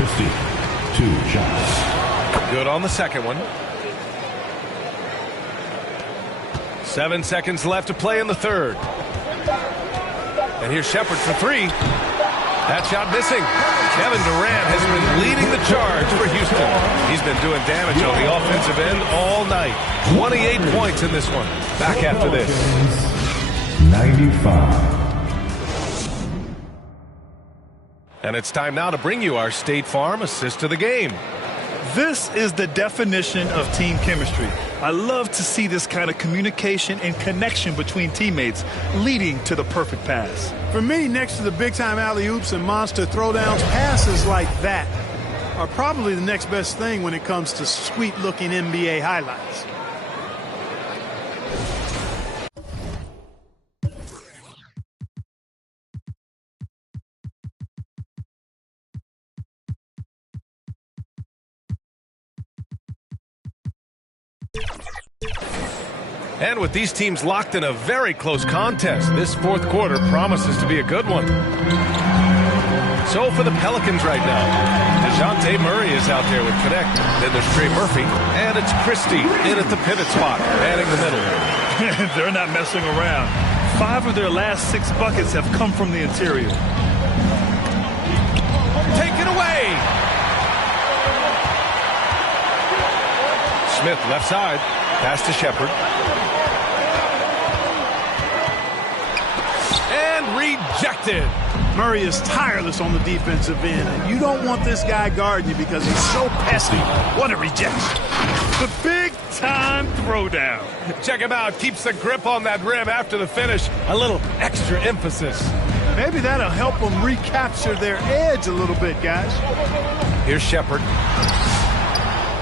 Christie, 2 shots. Good on the second one. 7 seconds left to play in the third. And here's Shepard for 3. That shot missing. Kevin Durant has been leading the charge for Houston. He's been doing damage on the offensive end all night. 28 points in this one. Back after this. 95. And it's time now to bring you our State Farm assist of the game. This is the definition of team chemistry. I love to see this kind of communication and connection between teammates leading to the perfect pass. For me, next to the big-time alley-oops and monster throwdowns, passes like that are probably the next best thing when it comes to sweet-looking NBA highlights. And with these teams locked in a very close contest, this fourth quarter promises to be a good one. So for the Pelicans right now, DeJounte Murray is out there with Connect. Then there's Trey Murphy, and it's Christie in at the pivot spot, manning the middle. They're not messing around. 5 of their last 6 buckets have come from the interior. Take it away! Smith left side, pass to Shepard. And rejected. Murray is tireless on the defensive end, and you don't want this guy guarding you because he's so pesky. What a rejection. The big-time throwdown. Check him out. Keeps the grip on that rim after the finish. A little extra emphasis. Maybe that'll help them recapture their edge a little bit, guys. Here's Shepard.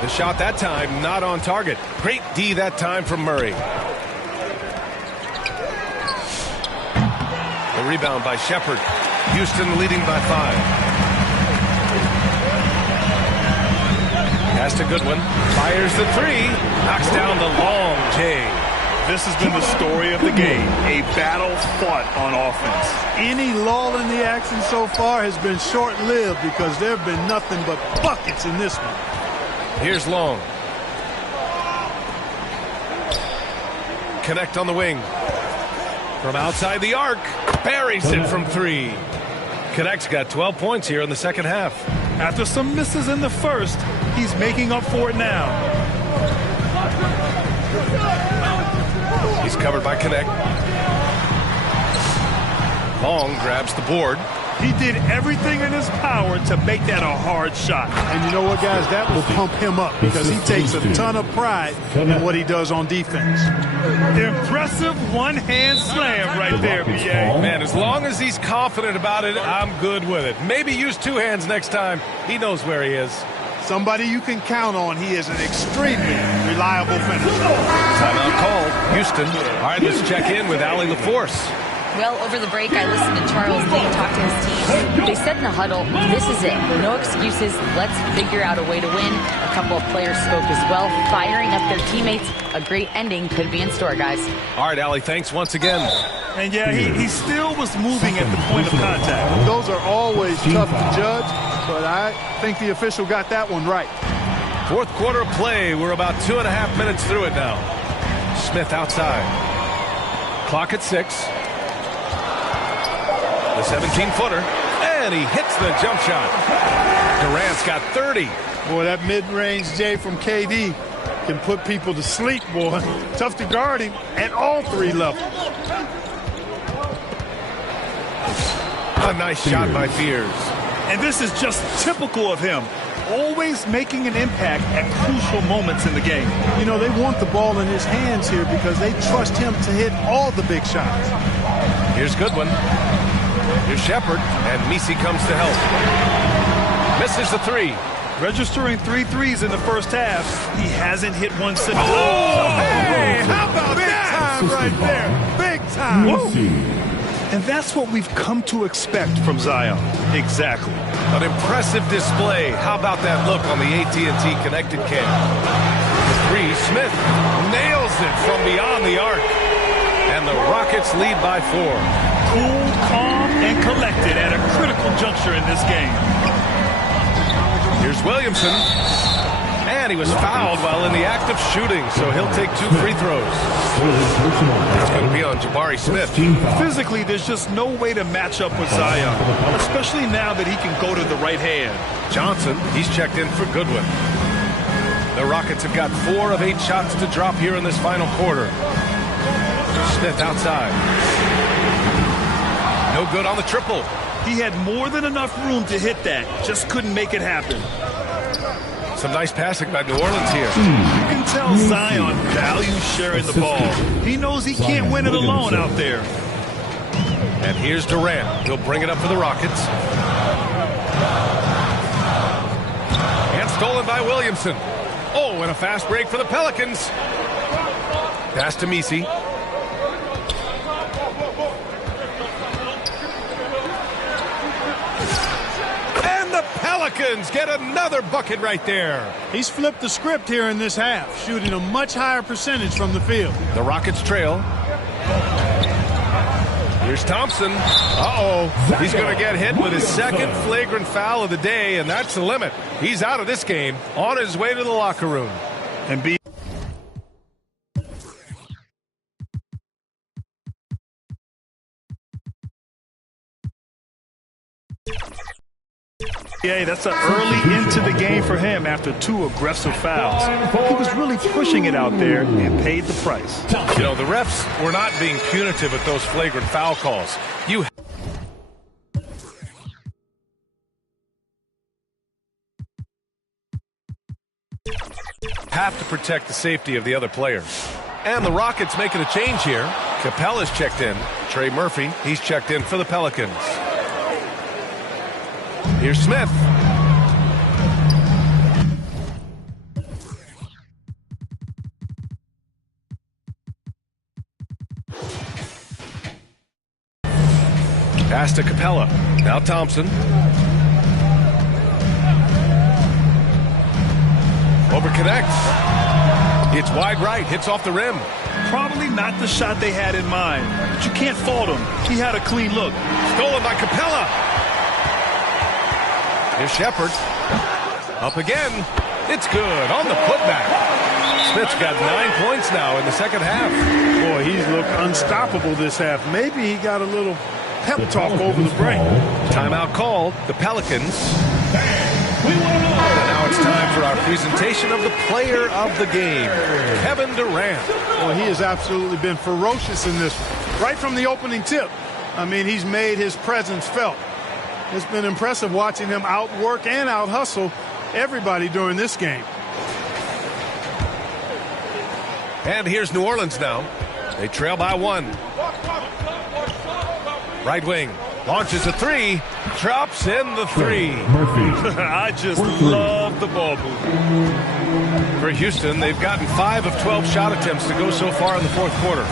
The shot that time not on target. Great D that time from Murray. The rebound by Shepard. Houston leading by 5. Pass to Goodwin. Fires the 3. Knocks down the long J. This has been the story of the game. A battle fought on offense. Any lull in the action so far has been short-lived because there have been nothing but buckets in this one. Here's Long. Connect on the wing. From outside the arc. Buries it from 3. Connect's got 12 points here in the second half. After some misses in the first, he's making up for it now. He's covered by Connect. Long grabs the board. He did everything in his power to make that a hard shot. And you know what, guys? That will pump him up because he takes a ton of pride in what he does on defense. Impressive one-hand slam right there, B.A. Man, as long as he's confident about it, I'm good with it. Maybe use 2 hands next time. He knows where he is. Somebody you can count on. He is an extremely reliable finisher. Timeout called. Houston. All right, let's check in with Allie LaForce. Well, over the break, I listened to Charles Lee talk to his team. They said in the huddle, this is it. No excuses. Let's figure out a way to win. A couple of players spoke as well, firing up their teammates. A great ending could be in store, guys. All right, Allie, thanks once again. And yeah, he still was moving at the point of contact. Those are always tough to judge, but I think the official got that one right. Fourth quarter play. We're about 2.5 minutes through it now. Smith outside. Clock at 6. The 17-footer, and he hits the jump shot. Durant's got 30. Boy, that mid-range J from KD can put people to sleep, boy. Tough to guard him at all 3 levels. A nice shot by Fears. And this is just typical of him. Always making an impact at crucial moments in the game. You know, they want the ball in his hands here because they trust him to hit all the big shots. Here's Goodwin. Here's Shepard, and Messi comes to help. Misses the 3. Registering 3 threes in the first half. He hasn't hit one since. Oh, hey, how about big time right there? Big time. Whoa. And that's what we've come to expect from Zion. Exactly. An impressive display. How about that look on the AT&T connected cam? The 3, Smith nails it from beyond the arc. And the Rockets lead by 4. Cool, calm, and collected at a critical juncture in this game. Here's Williamson. And he was fouled while in the act of shooting, so he'll take 2 free throws. It's going to be on Jabari Smith. Physically, there's just no way to match up with Zion, especially now that he can go to the right hand. Johnson, he's checked in for Goodwin. The Rockets have got 4 of 8 shots to drop here in this final quarter. Smith outside. No good on the triple. He had more than enough room to hit that. Just couldn't make it happen. Some nice passing by New Orleans here. You can tell Zion values sharing the ball. He knows he can't win it alone out there. And here's Durant. He'll bring it up for the Rockets. And stolen by Williamson. Oh, and a fast break for the Pelicans. Pass to Messi. And the Pelicans get another bucket right there. He's flipped the script here in this half, shooting a much higher percentage from the field. The Rockets trail. Here's Thompson. Uh-oh. He's going to get hit with his second flagrant foul of the day, and that's the limit. He's out of this game, on his way to the locker room. And Yeah, that's an early into the game for him after 2 aggressive fouls. He was really pushing it out there and paid the price. You know, the refs were not being punitive with those flagrant foul calls. You have to protect the safety of the other players. And the Rockets making a change here. Capella's checked in. Trey Murphy, he's checked in for the Pelicans. Here's Smith. Pass to Capella. Now Thompson. Over connects. It's wide right. Hits off the rim. Probably not the shot they had in mind, but you can't fault him. He had a clean look. Stolen by Capella. Here's Shepard. Up again. It's good on the putback. Smith's got 9 points now in the second half. Boy, he's looked unstoppable this half. Maybe he got a little pep talk over the break. Timeout called. The Pelicans. And now it's time for our presentation of the player of the game, Kevin Durant. Well, he has absolutely been ferocious in this one. Right from the opening tip. I mean, he's made his presence felt. It's been impressive watching him outwork and out-hustle everybody during this game. And here's New Orleans now. They trail by 1. Right wing. Launches a 3. Drops in the 3. I just love the ball movement. For Houston, they've gotten 5 of 12 shot attempts to go so far in the fourth quarter.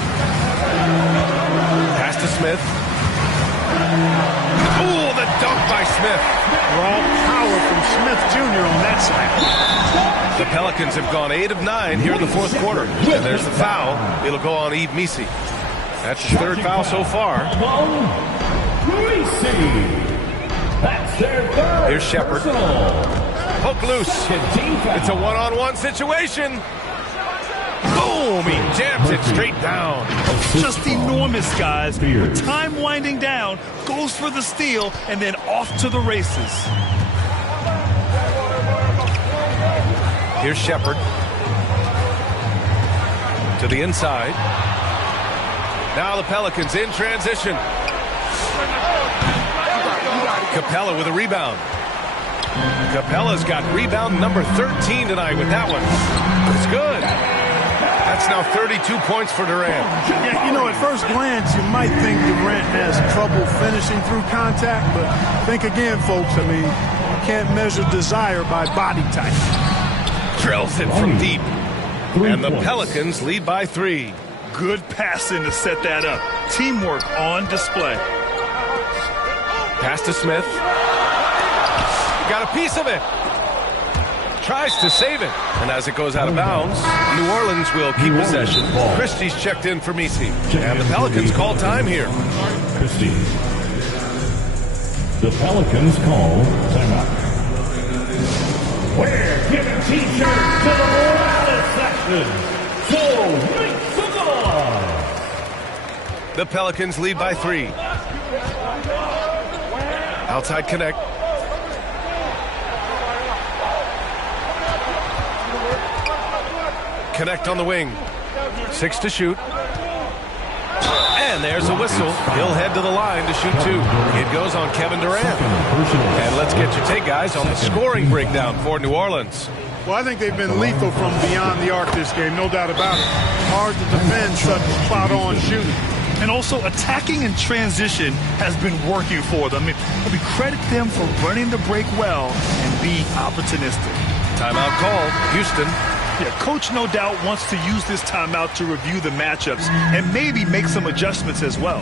Pass to Smith. Oh, the dunk by Smith. Raw power from Smith Jr. on that side. The Pelicans have gone 8 of 9 here in the fourth quarter. And there's the foul. It'll go on Yves Messi. That's his 3rd foul so far. Here's Shepard. Poke loose. It's a one-on-one situation. Boom! He jams it straight down. Just enormous, guys. With time winding down, goes for the steal, and then off to the races. Here's Shepard. To the inside. Now the Pelicans in transition. Capella with a rebound. Capella's got rebound number 13 tonight with that one. It's good. That's now 32 points for Durant. Yeah, you know, at first glance, you might think Durant has trouble finishing through contact, but think again, folks. I mean, you can't measure desire by body type. Drills it from deep. And the Pelicans lead by 3. Good passing to set that up. Teamwork on display. Pass to Smith. Got a piece of it. Tries to save it. And as it goes out of bounds, New Orleans will keep possession. Christie's checked in for Messi. And the Pelicans call time here. Christie. The Pelicans call timeout. We're giving T-shirts to the Morales section. So make some noise. The Pelicans lead by 3. Outside connect. Connect on the wing. 6 to shoot. And And there's a whistle. He'll head to the line to shoot 2. It goes on Kevin Durant. And let's get your take, guys, on the scoring breakdown for New Orleans. Well, I think they've been lethal from beyond the arc this game, no doubt about it. Hard to defend such spot-on shooting. And also attacking in transition has been working for them. I mean, we credit them for running the break well and being opportunistic. Timeout called. Houston. Yeah, coach no doubt wants to use this timeout to review the matchups and maybe make some adjustments as well.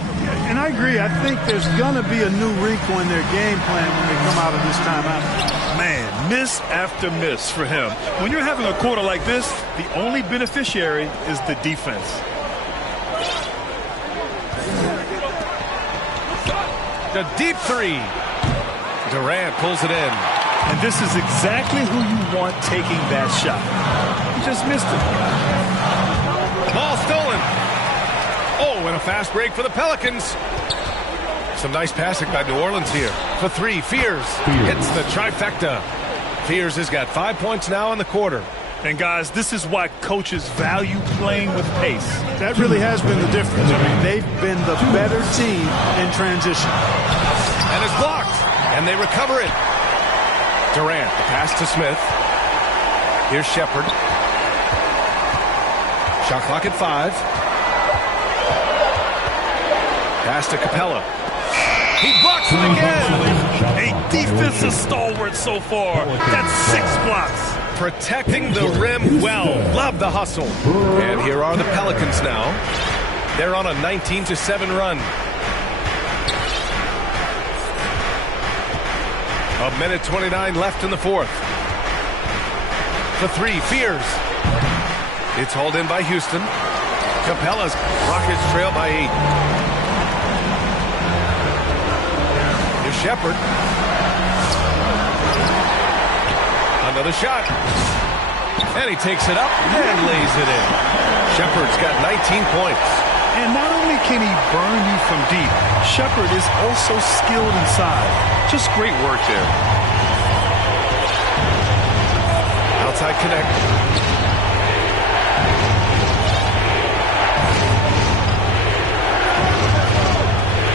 And I agree. I think there's going to be a new wrinkle in their game plan when they come out of this timeout. Man, miss after miss for him. When you're having a quarter like this, the only beneficiary is the defense. The deep 3. Durant pulls it in. And this is exactly who you want taking that shot. He just missed it. Ball stolen. Oh, and a fast break for the Pelicans. Some nice passing by New Orleans here. For 3, Fears hits the trifecta. Fears has got 5 points now in the quarter. And guys, this is why coaches value playing with pace. That really has been the difference. I mean, they've been the better team in transition. And it's blocked. And they recover it. Durant, the pass to Smith. Here's Shepard. Shot clock at 5. Pass to Capella. He blocks it again. A defensive stalwart so far. That's 6 blocks. Protecting the rim well. Love the hustle. And here are the Pelicans now. They're on a 19-7 run. A minute 29 left in the 4th. The 3, Fears. It's hauled in by Houston. Capella's Rockets trail by 8. Here's Shepard. Another shot. And he takes it up and lays it in. Shepard's got 19 points. And not only can he burn you from deep, Shepard is also skilled inside. Just great work there. Outside connect.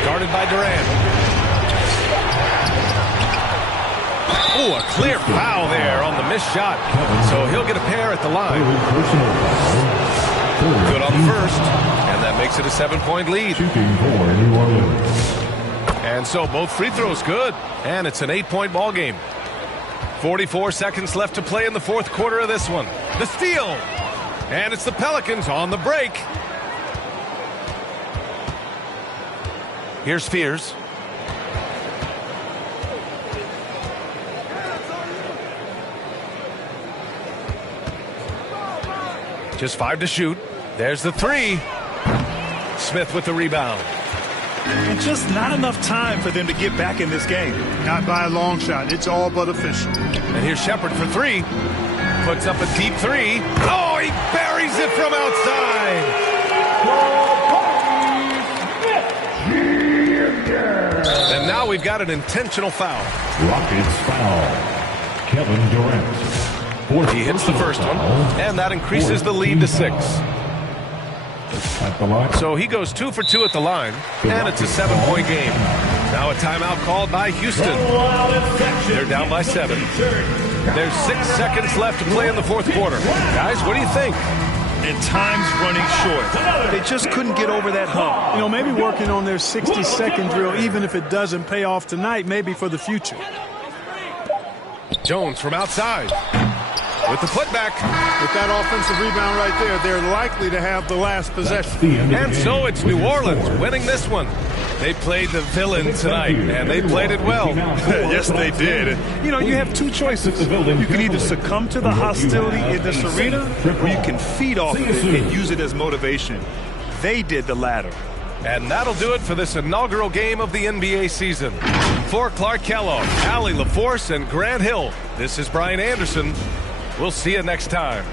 Guarded by Durant. Oh, a clear foul there on the missed shot. So he'll get a pair at the line. Good on the first. And that makes it a 7-point lead. And so both free throws good. And it's an 8-point ball game. 44 seconds left to play in the 4th quarter of this one. The steal. And it's the Pelicans on the break. Here's Fears. Just 5 to shoot. There's the 3. Smith with the rebound. And just not enough time for them to get back in this game. Not by a long shot. It's all but official. And here's Shepard for 3. Puts up a deep 3. Oh, he buries it from outside. And now we've got an intentional foul. Rockets foul. Kevin Durant. He hits the first one, and that increases the lead to 6. So he goes 2 for 2 at the line, and it's a 7-point game. Now a timeout called by Houston. They're down by 7. There's 6 seconds left to play in the 4th quarter. Guys, what do you think? And time's running short. They just couldn't get over that hump. You know, maybe working on their 60-second drill, even if it doesn't pay off tonight, maybe for the future. Jones from outside. With the putback. With that offensive rebound right there, they're likely to have the last possession. And so it's New Orleans winning this one. They played the villain tonight, and they played it well. Yes, they did. You know, you have 2 choices. You can either succumb to the hostility in this arena, or you can feed off of it and use it as motivation. They did the latter. And that'll do it for this inaugural game of the NBA season. For Clark Kellogg, Allie LaForce, and Grant Hill, this is Brian Anderson. We'll see you next time.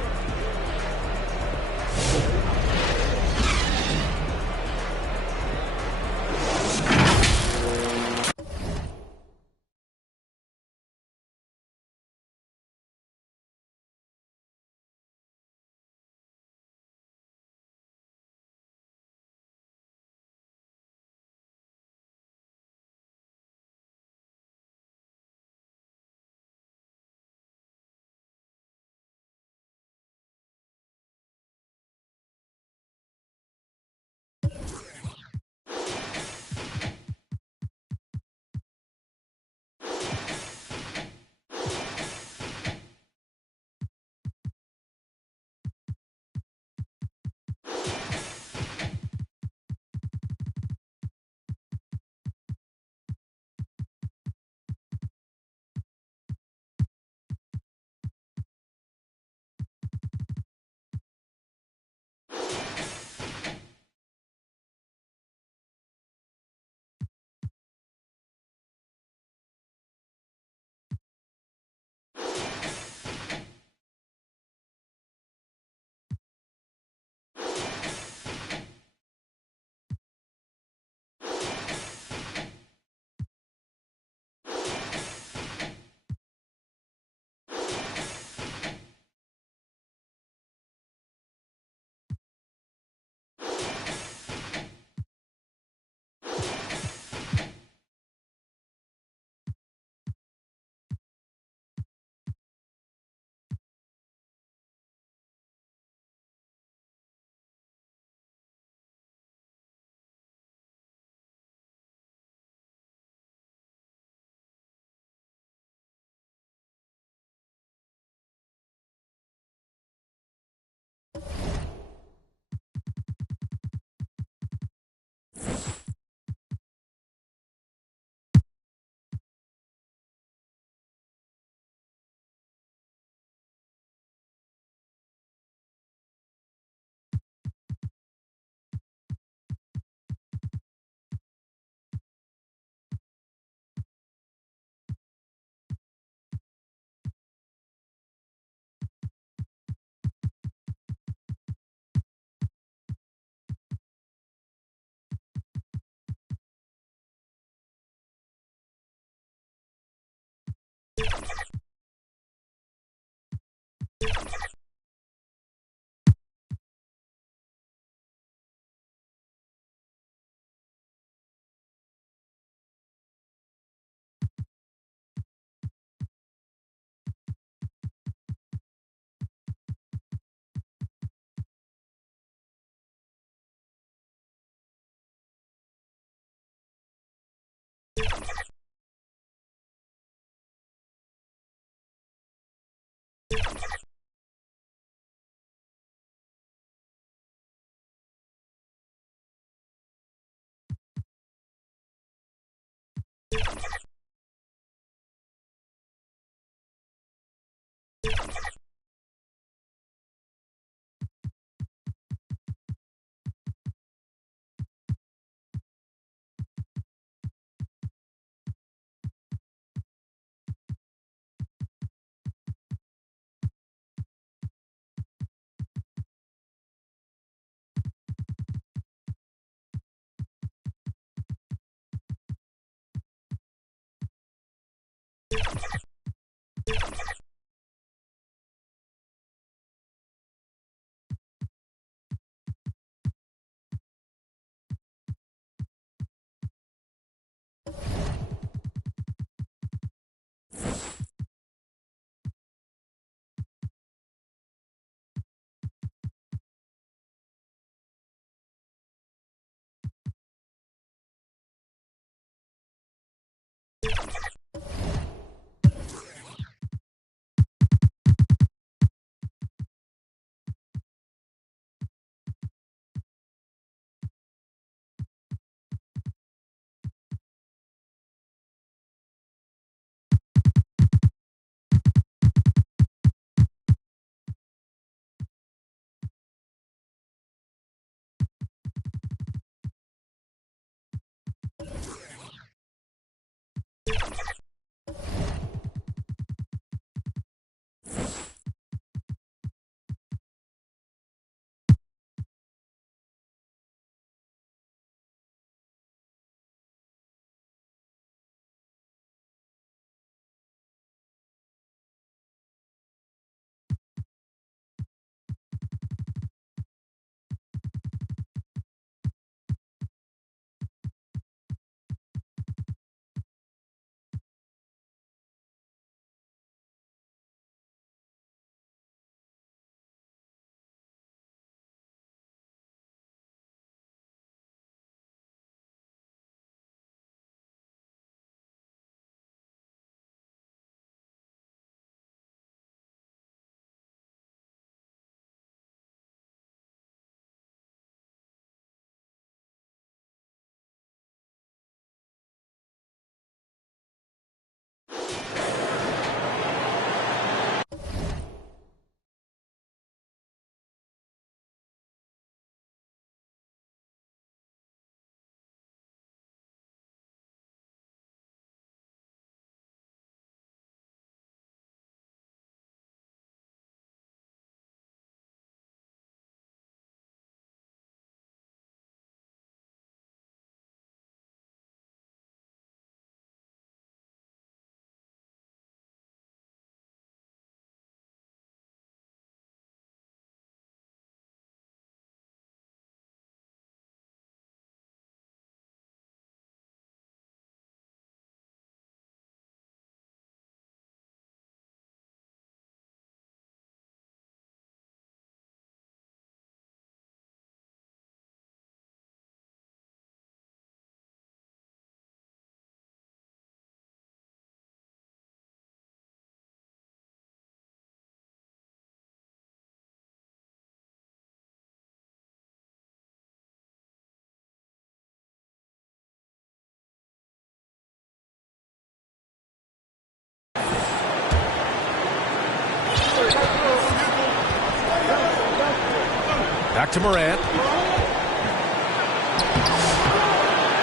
Back to Morant.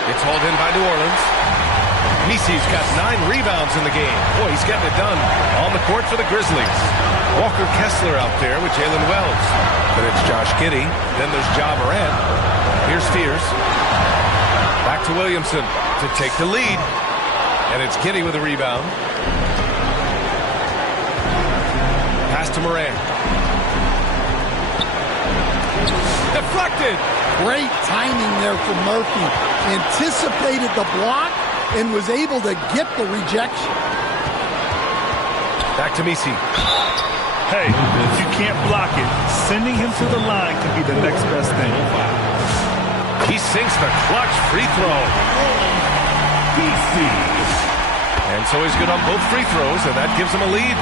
It's hauled in by New Orleans. Misi's got 9 rebounds in the game. Boy, he's getting it done on the court for the Grizzlies. Walker Kessler out there with Jalen Wells. But it's Josh Giddey. Then there's Ja Morant. Here's Spears. Back to Williamson to take the lead. And it's Giddey with a rebound. Pass to Morant. Deflected. Great timing there from Murphy. Anticipated the block and was able to get the rejection. Back to Misi. Hey, if you can't block it, sending him to the line can be the next best thing. He sinks the clutch free throw. And so he's good on both free throws, and that gives him a lead.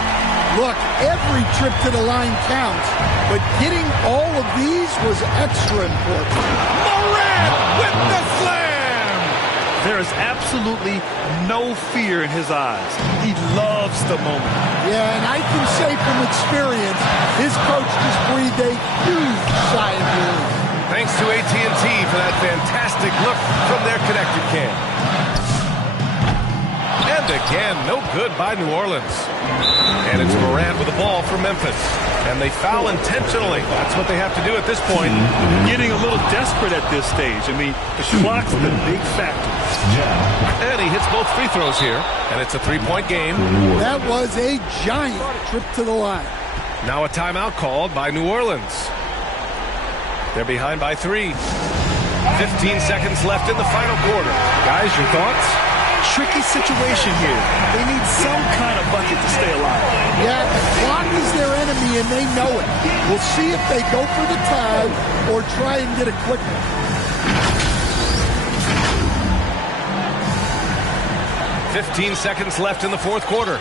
Look, every trip to the line counts, but getting all of these was extra important. Morant with the slam! There is absolutely no fear in his eyes. He loves the moment. Yeah, and I can say from experience, his coach just breathed a huge sigh of relief. Thanks to AT&T for that fantastic look from their connected cam. And again, no good by New Orleans. And it's Morant with the ball for Memphis. And they foul intentionally. That's what they have to do at this point. Getting a little desperate at this stage. I mean, the clock's the big factor. And he hits both free throws here. And it's a three-point game. That was a giant trip to the line. Now a timeout called by New Orleans. They're behind by 3. 15 seconds left in the final quarter. Guys, your thoughts? Tricky situation here. They need some kind of bucket to stay alive. Yeah, the clock is their enemy, and they know it. We'll see if they go for the tie or try and get a quick one. "15 seconds left in the fourth quarter.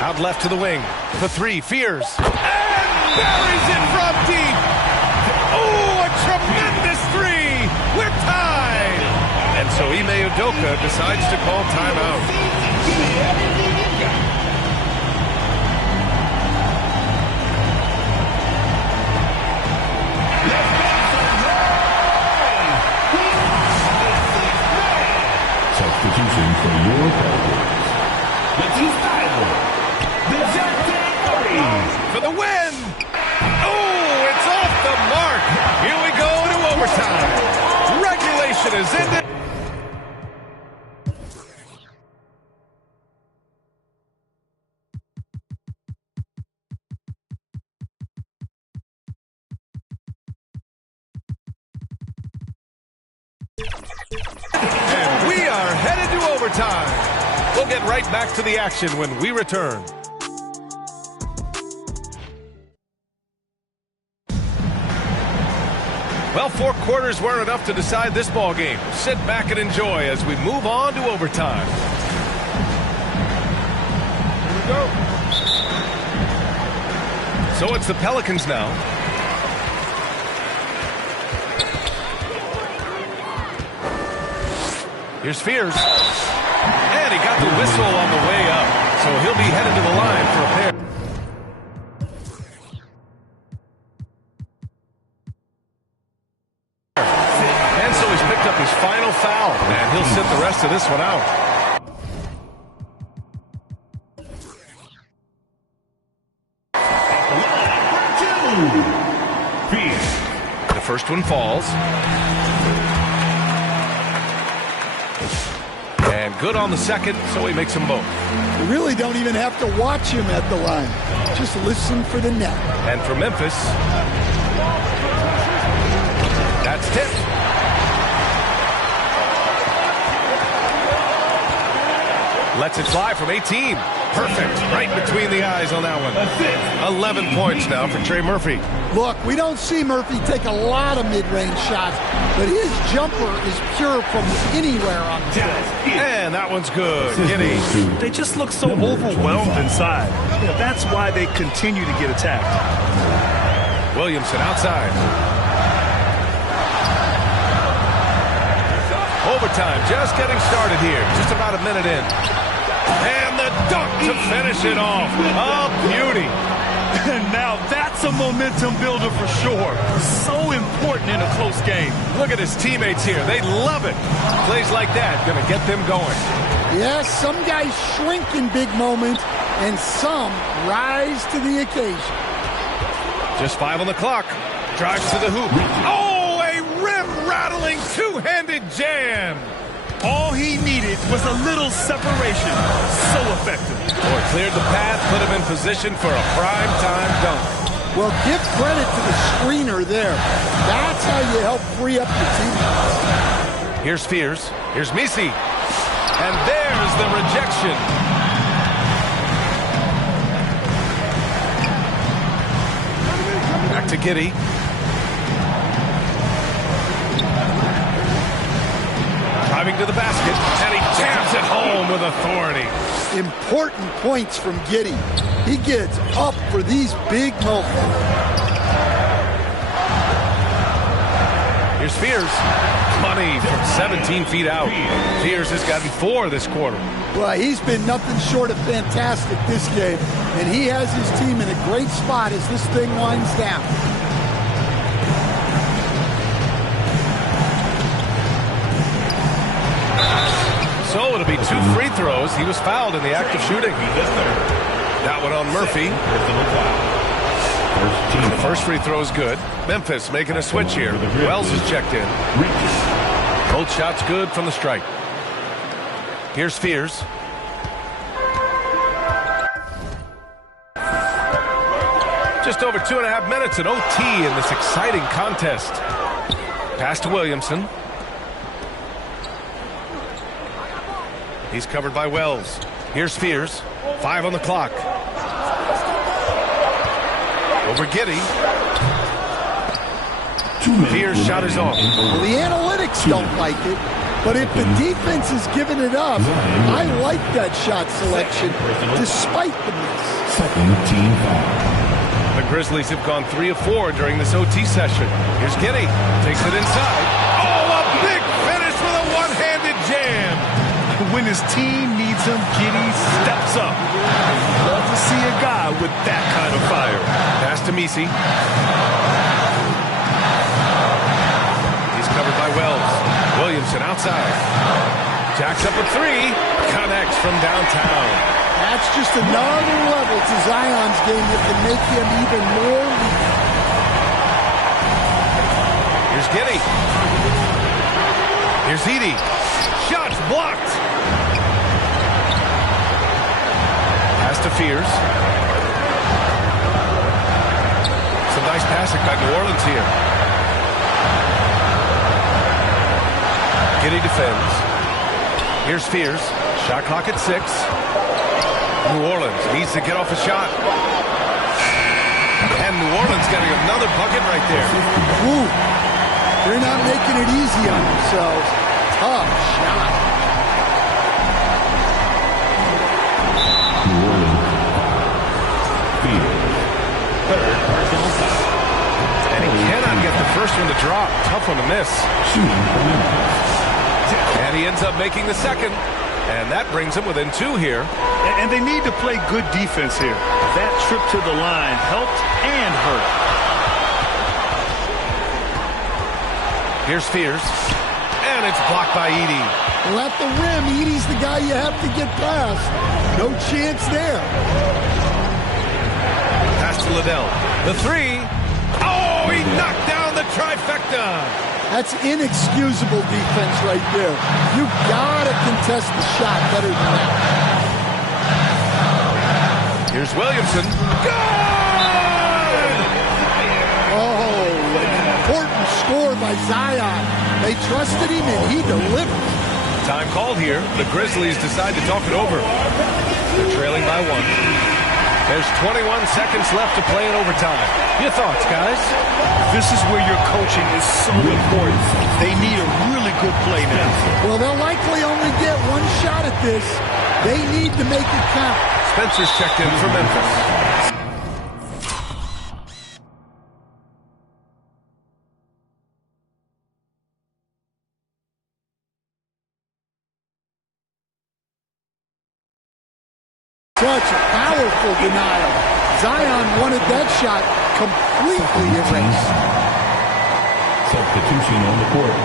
Out left to the wing. The three, Fears. And buries it from deep. Oh, a tremendous three. We're tied. And so Ime Udoka decides to call timeout. Substitution for your Pelicans. For the win! Oh, it's off the mark! Here we go to overtime. Regulation is ended. And we are headed to overtime. We'll get right back to the action when we return. Well, 4 quarters weren't enough to decide this ball game. Sit back and enjoy as we move on to overtime. Here we go. So it's the Pelicans now. Here's Fears. And he got the whistle on the way up. So he'll be headed to the line for a pair. And so he's picked up his final foul. And he'll sit the rest of this one out. The first one falls. And good on the second, so he makes them both. You really don't even have to watch him at the line. Just listen for the net. And for Memphis, that's tipped. Lets it fly from 18. Perfect. Right between the eyes on that one. 11 points now for Trey Murphy. Look, we don't see Murphy take a lot of mid-range shots, but his jumper is pure from anywhere on the field. And that one's good. Giddy. They just look so overwhelmed inside. That's why they continue to get attacked. Williamson outside. Overtime just getting started here. Just about a minute in. And the dunk to finish it off. A beauty. And now that's a momentum builder for sure. So important in a close game. Look at his teammates here. They love it. Plays like that going to get them going. Yes, some guys shrink in big moments, and some rise to the occasion. Just 5 on the clock. Drives to the hoop. Oh, a rim-rattling two-handed jam. All he needed was a little separation. So effective. Boy, cleared the path, put him in position for a prime-time dunk. Well, give credit to the screener there. That's how you help free up your teammates. Here's Fears. Here's Misi. And there's the rejection. Back to Giddey. Driving to the basket, and he jams it home with authority. Important points from Giddey. He gets up for these big moments. Here's Fears. Money from 17 feet out. Fears has gotten 4 this quarter. Well, he's been nothing short of fantastic this game, and he has his team in a great spot as this thing winds down. So it'll be 2 free throws. He was fouled in the act of shooting. That one on Murphy. The first free throw is good. Memphis making a switch here. Wells is checked in. Both shots good from the stripe. Here's Fears. Just over 2.5 minutes in OT in this exciting contest. Pass to Williamson. He's covered by Wells. Here's Fears. 5 on the clock. Over Giddey. Fears shot is off. Well, the analytics don't like it, but if the defense is giving it up, I like that shot selection despite the miss. Second team foul. The Grizzlies have gone 3 of 4 during this OT session. Here's Giddey. Takes it inside. Oh, a big finish with a one-handed jam. When his team needs him, Giddey steps up. Love to see a guy with that kind of fire. Pass to Misi. He's covered by Wells. Williamson outside. Jacks up a 3. Connects from downtown. That's just another level to Zion's game that can make him even more lethal. Here's Giddey. Here's Edey. Shots blocked. Pass to Fears. Some nice passing by New Orleans here. Giddey defends. Here's Fears. Shot clock at 6. New Orleans needs to get off a shot. And New Orleans getting another bucket right there. Ooh, they're not making it easy on themselves. Tough shot. New Orleans. Field. Third personal foul. And he cannot get the first one to drop. Tough one to miss. Shooting for Memphis. And he ends up making the second. And that brings him within 2 here. And they need to play good defense here. That trip to the line helped and hurt. Here's Fears. And it's blocked by Edey. Well, at the rim, Edey's the guy you have to get past. No chance there. Pass to Liddell. The 3. Oh, he knocked down the trifecta. That's inexcusable defense right there. You gotta contest the shot better than that. Here's Williamson. Good! Oh, an important score by Zion. They trusted him and he delivered. Time called here. The Grizzlies decide to talk it over. They're trailing by 1. There's 21 seconds left to play in overtime. Your thoughts, guys? This is where your coaching is so important. They need a really good play now. Well, they'll likely only get 1 shot at this. They need to make it count. Spencer's checked in for Memphis. Such a powerful denial. Zion wanted that shot completely erased. Substitution on the court.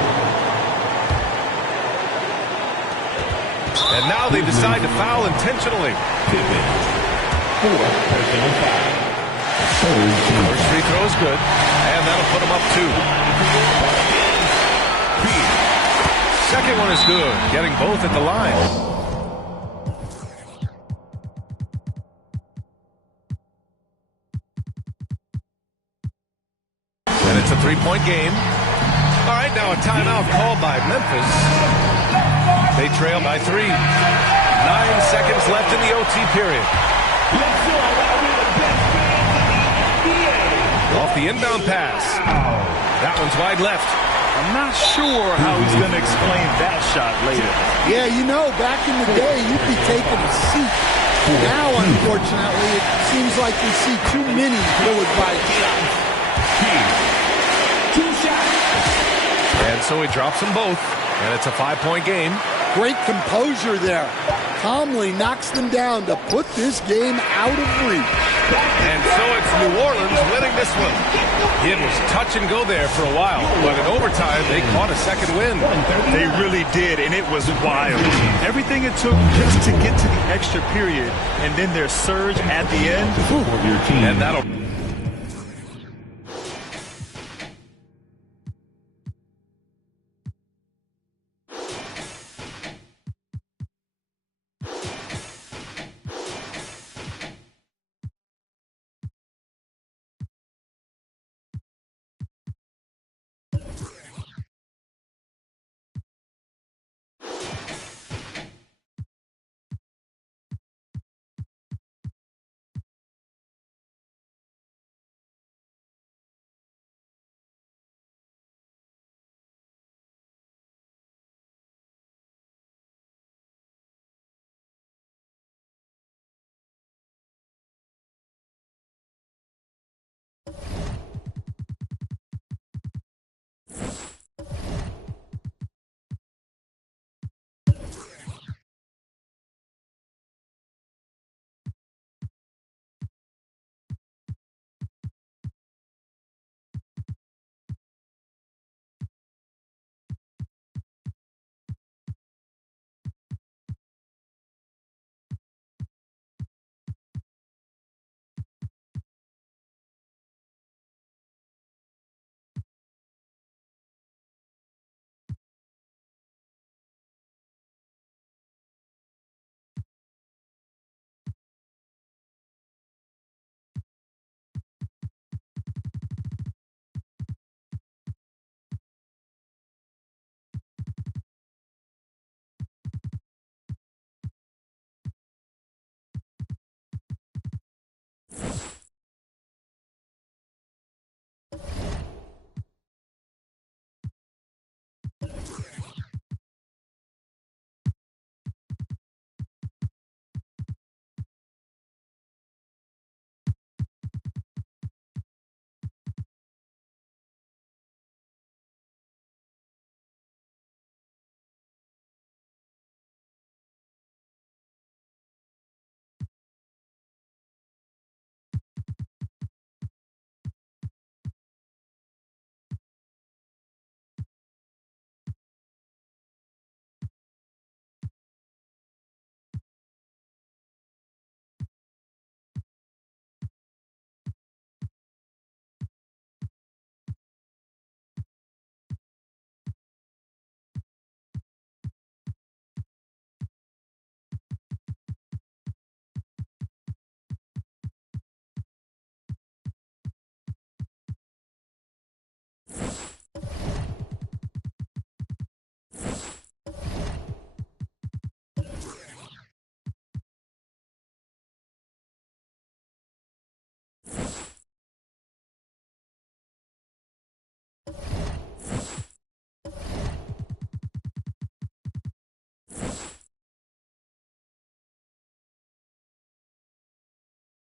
And now they decide to foul intentionally. Pippen. 4 personal foul. First free throw is good. And that'll put them up 2. second one is good, getting both at the line. And it's a three-point game. All right, now a timeout called by Memphis. They trail by 3. 9 seconds left in the OT period. Off the inbound pass. That one's wide left. I'm not sure how he's going to explain that shot later. Yeah, you know, back in the day, you'd be taking a seat. Now, unfortunately, it seems like you see too many ill-advised shots. 2 shots. And so he drops them both, and it's a 5-point game. Great composure there. Calmly knocks them down to put this game out of reach. And so it's New Orleans winning this one. It was touch and go there for a while, but in overtime, they caught a second win. They really did, and it was wild. Everything it took just to get to the extra period, and then their surge at the end. Of your team. And that'll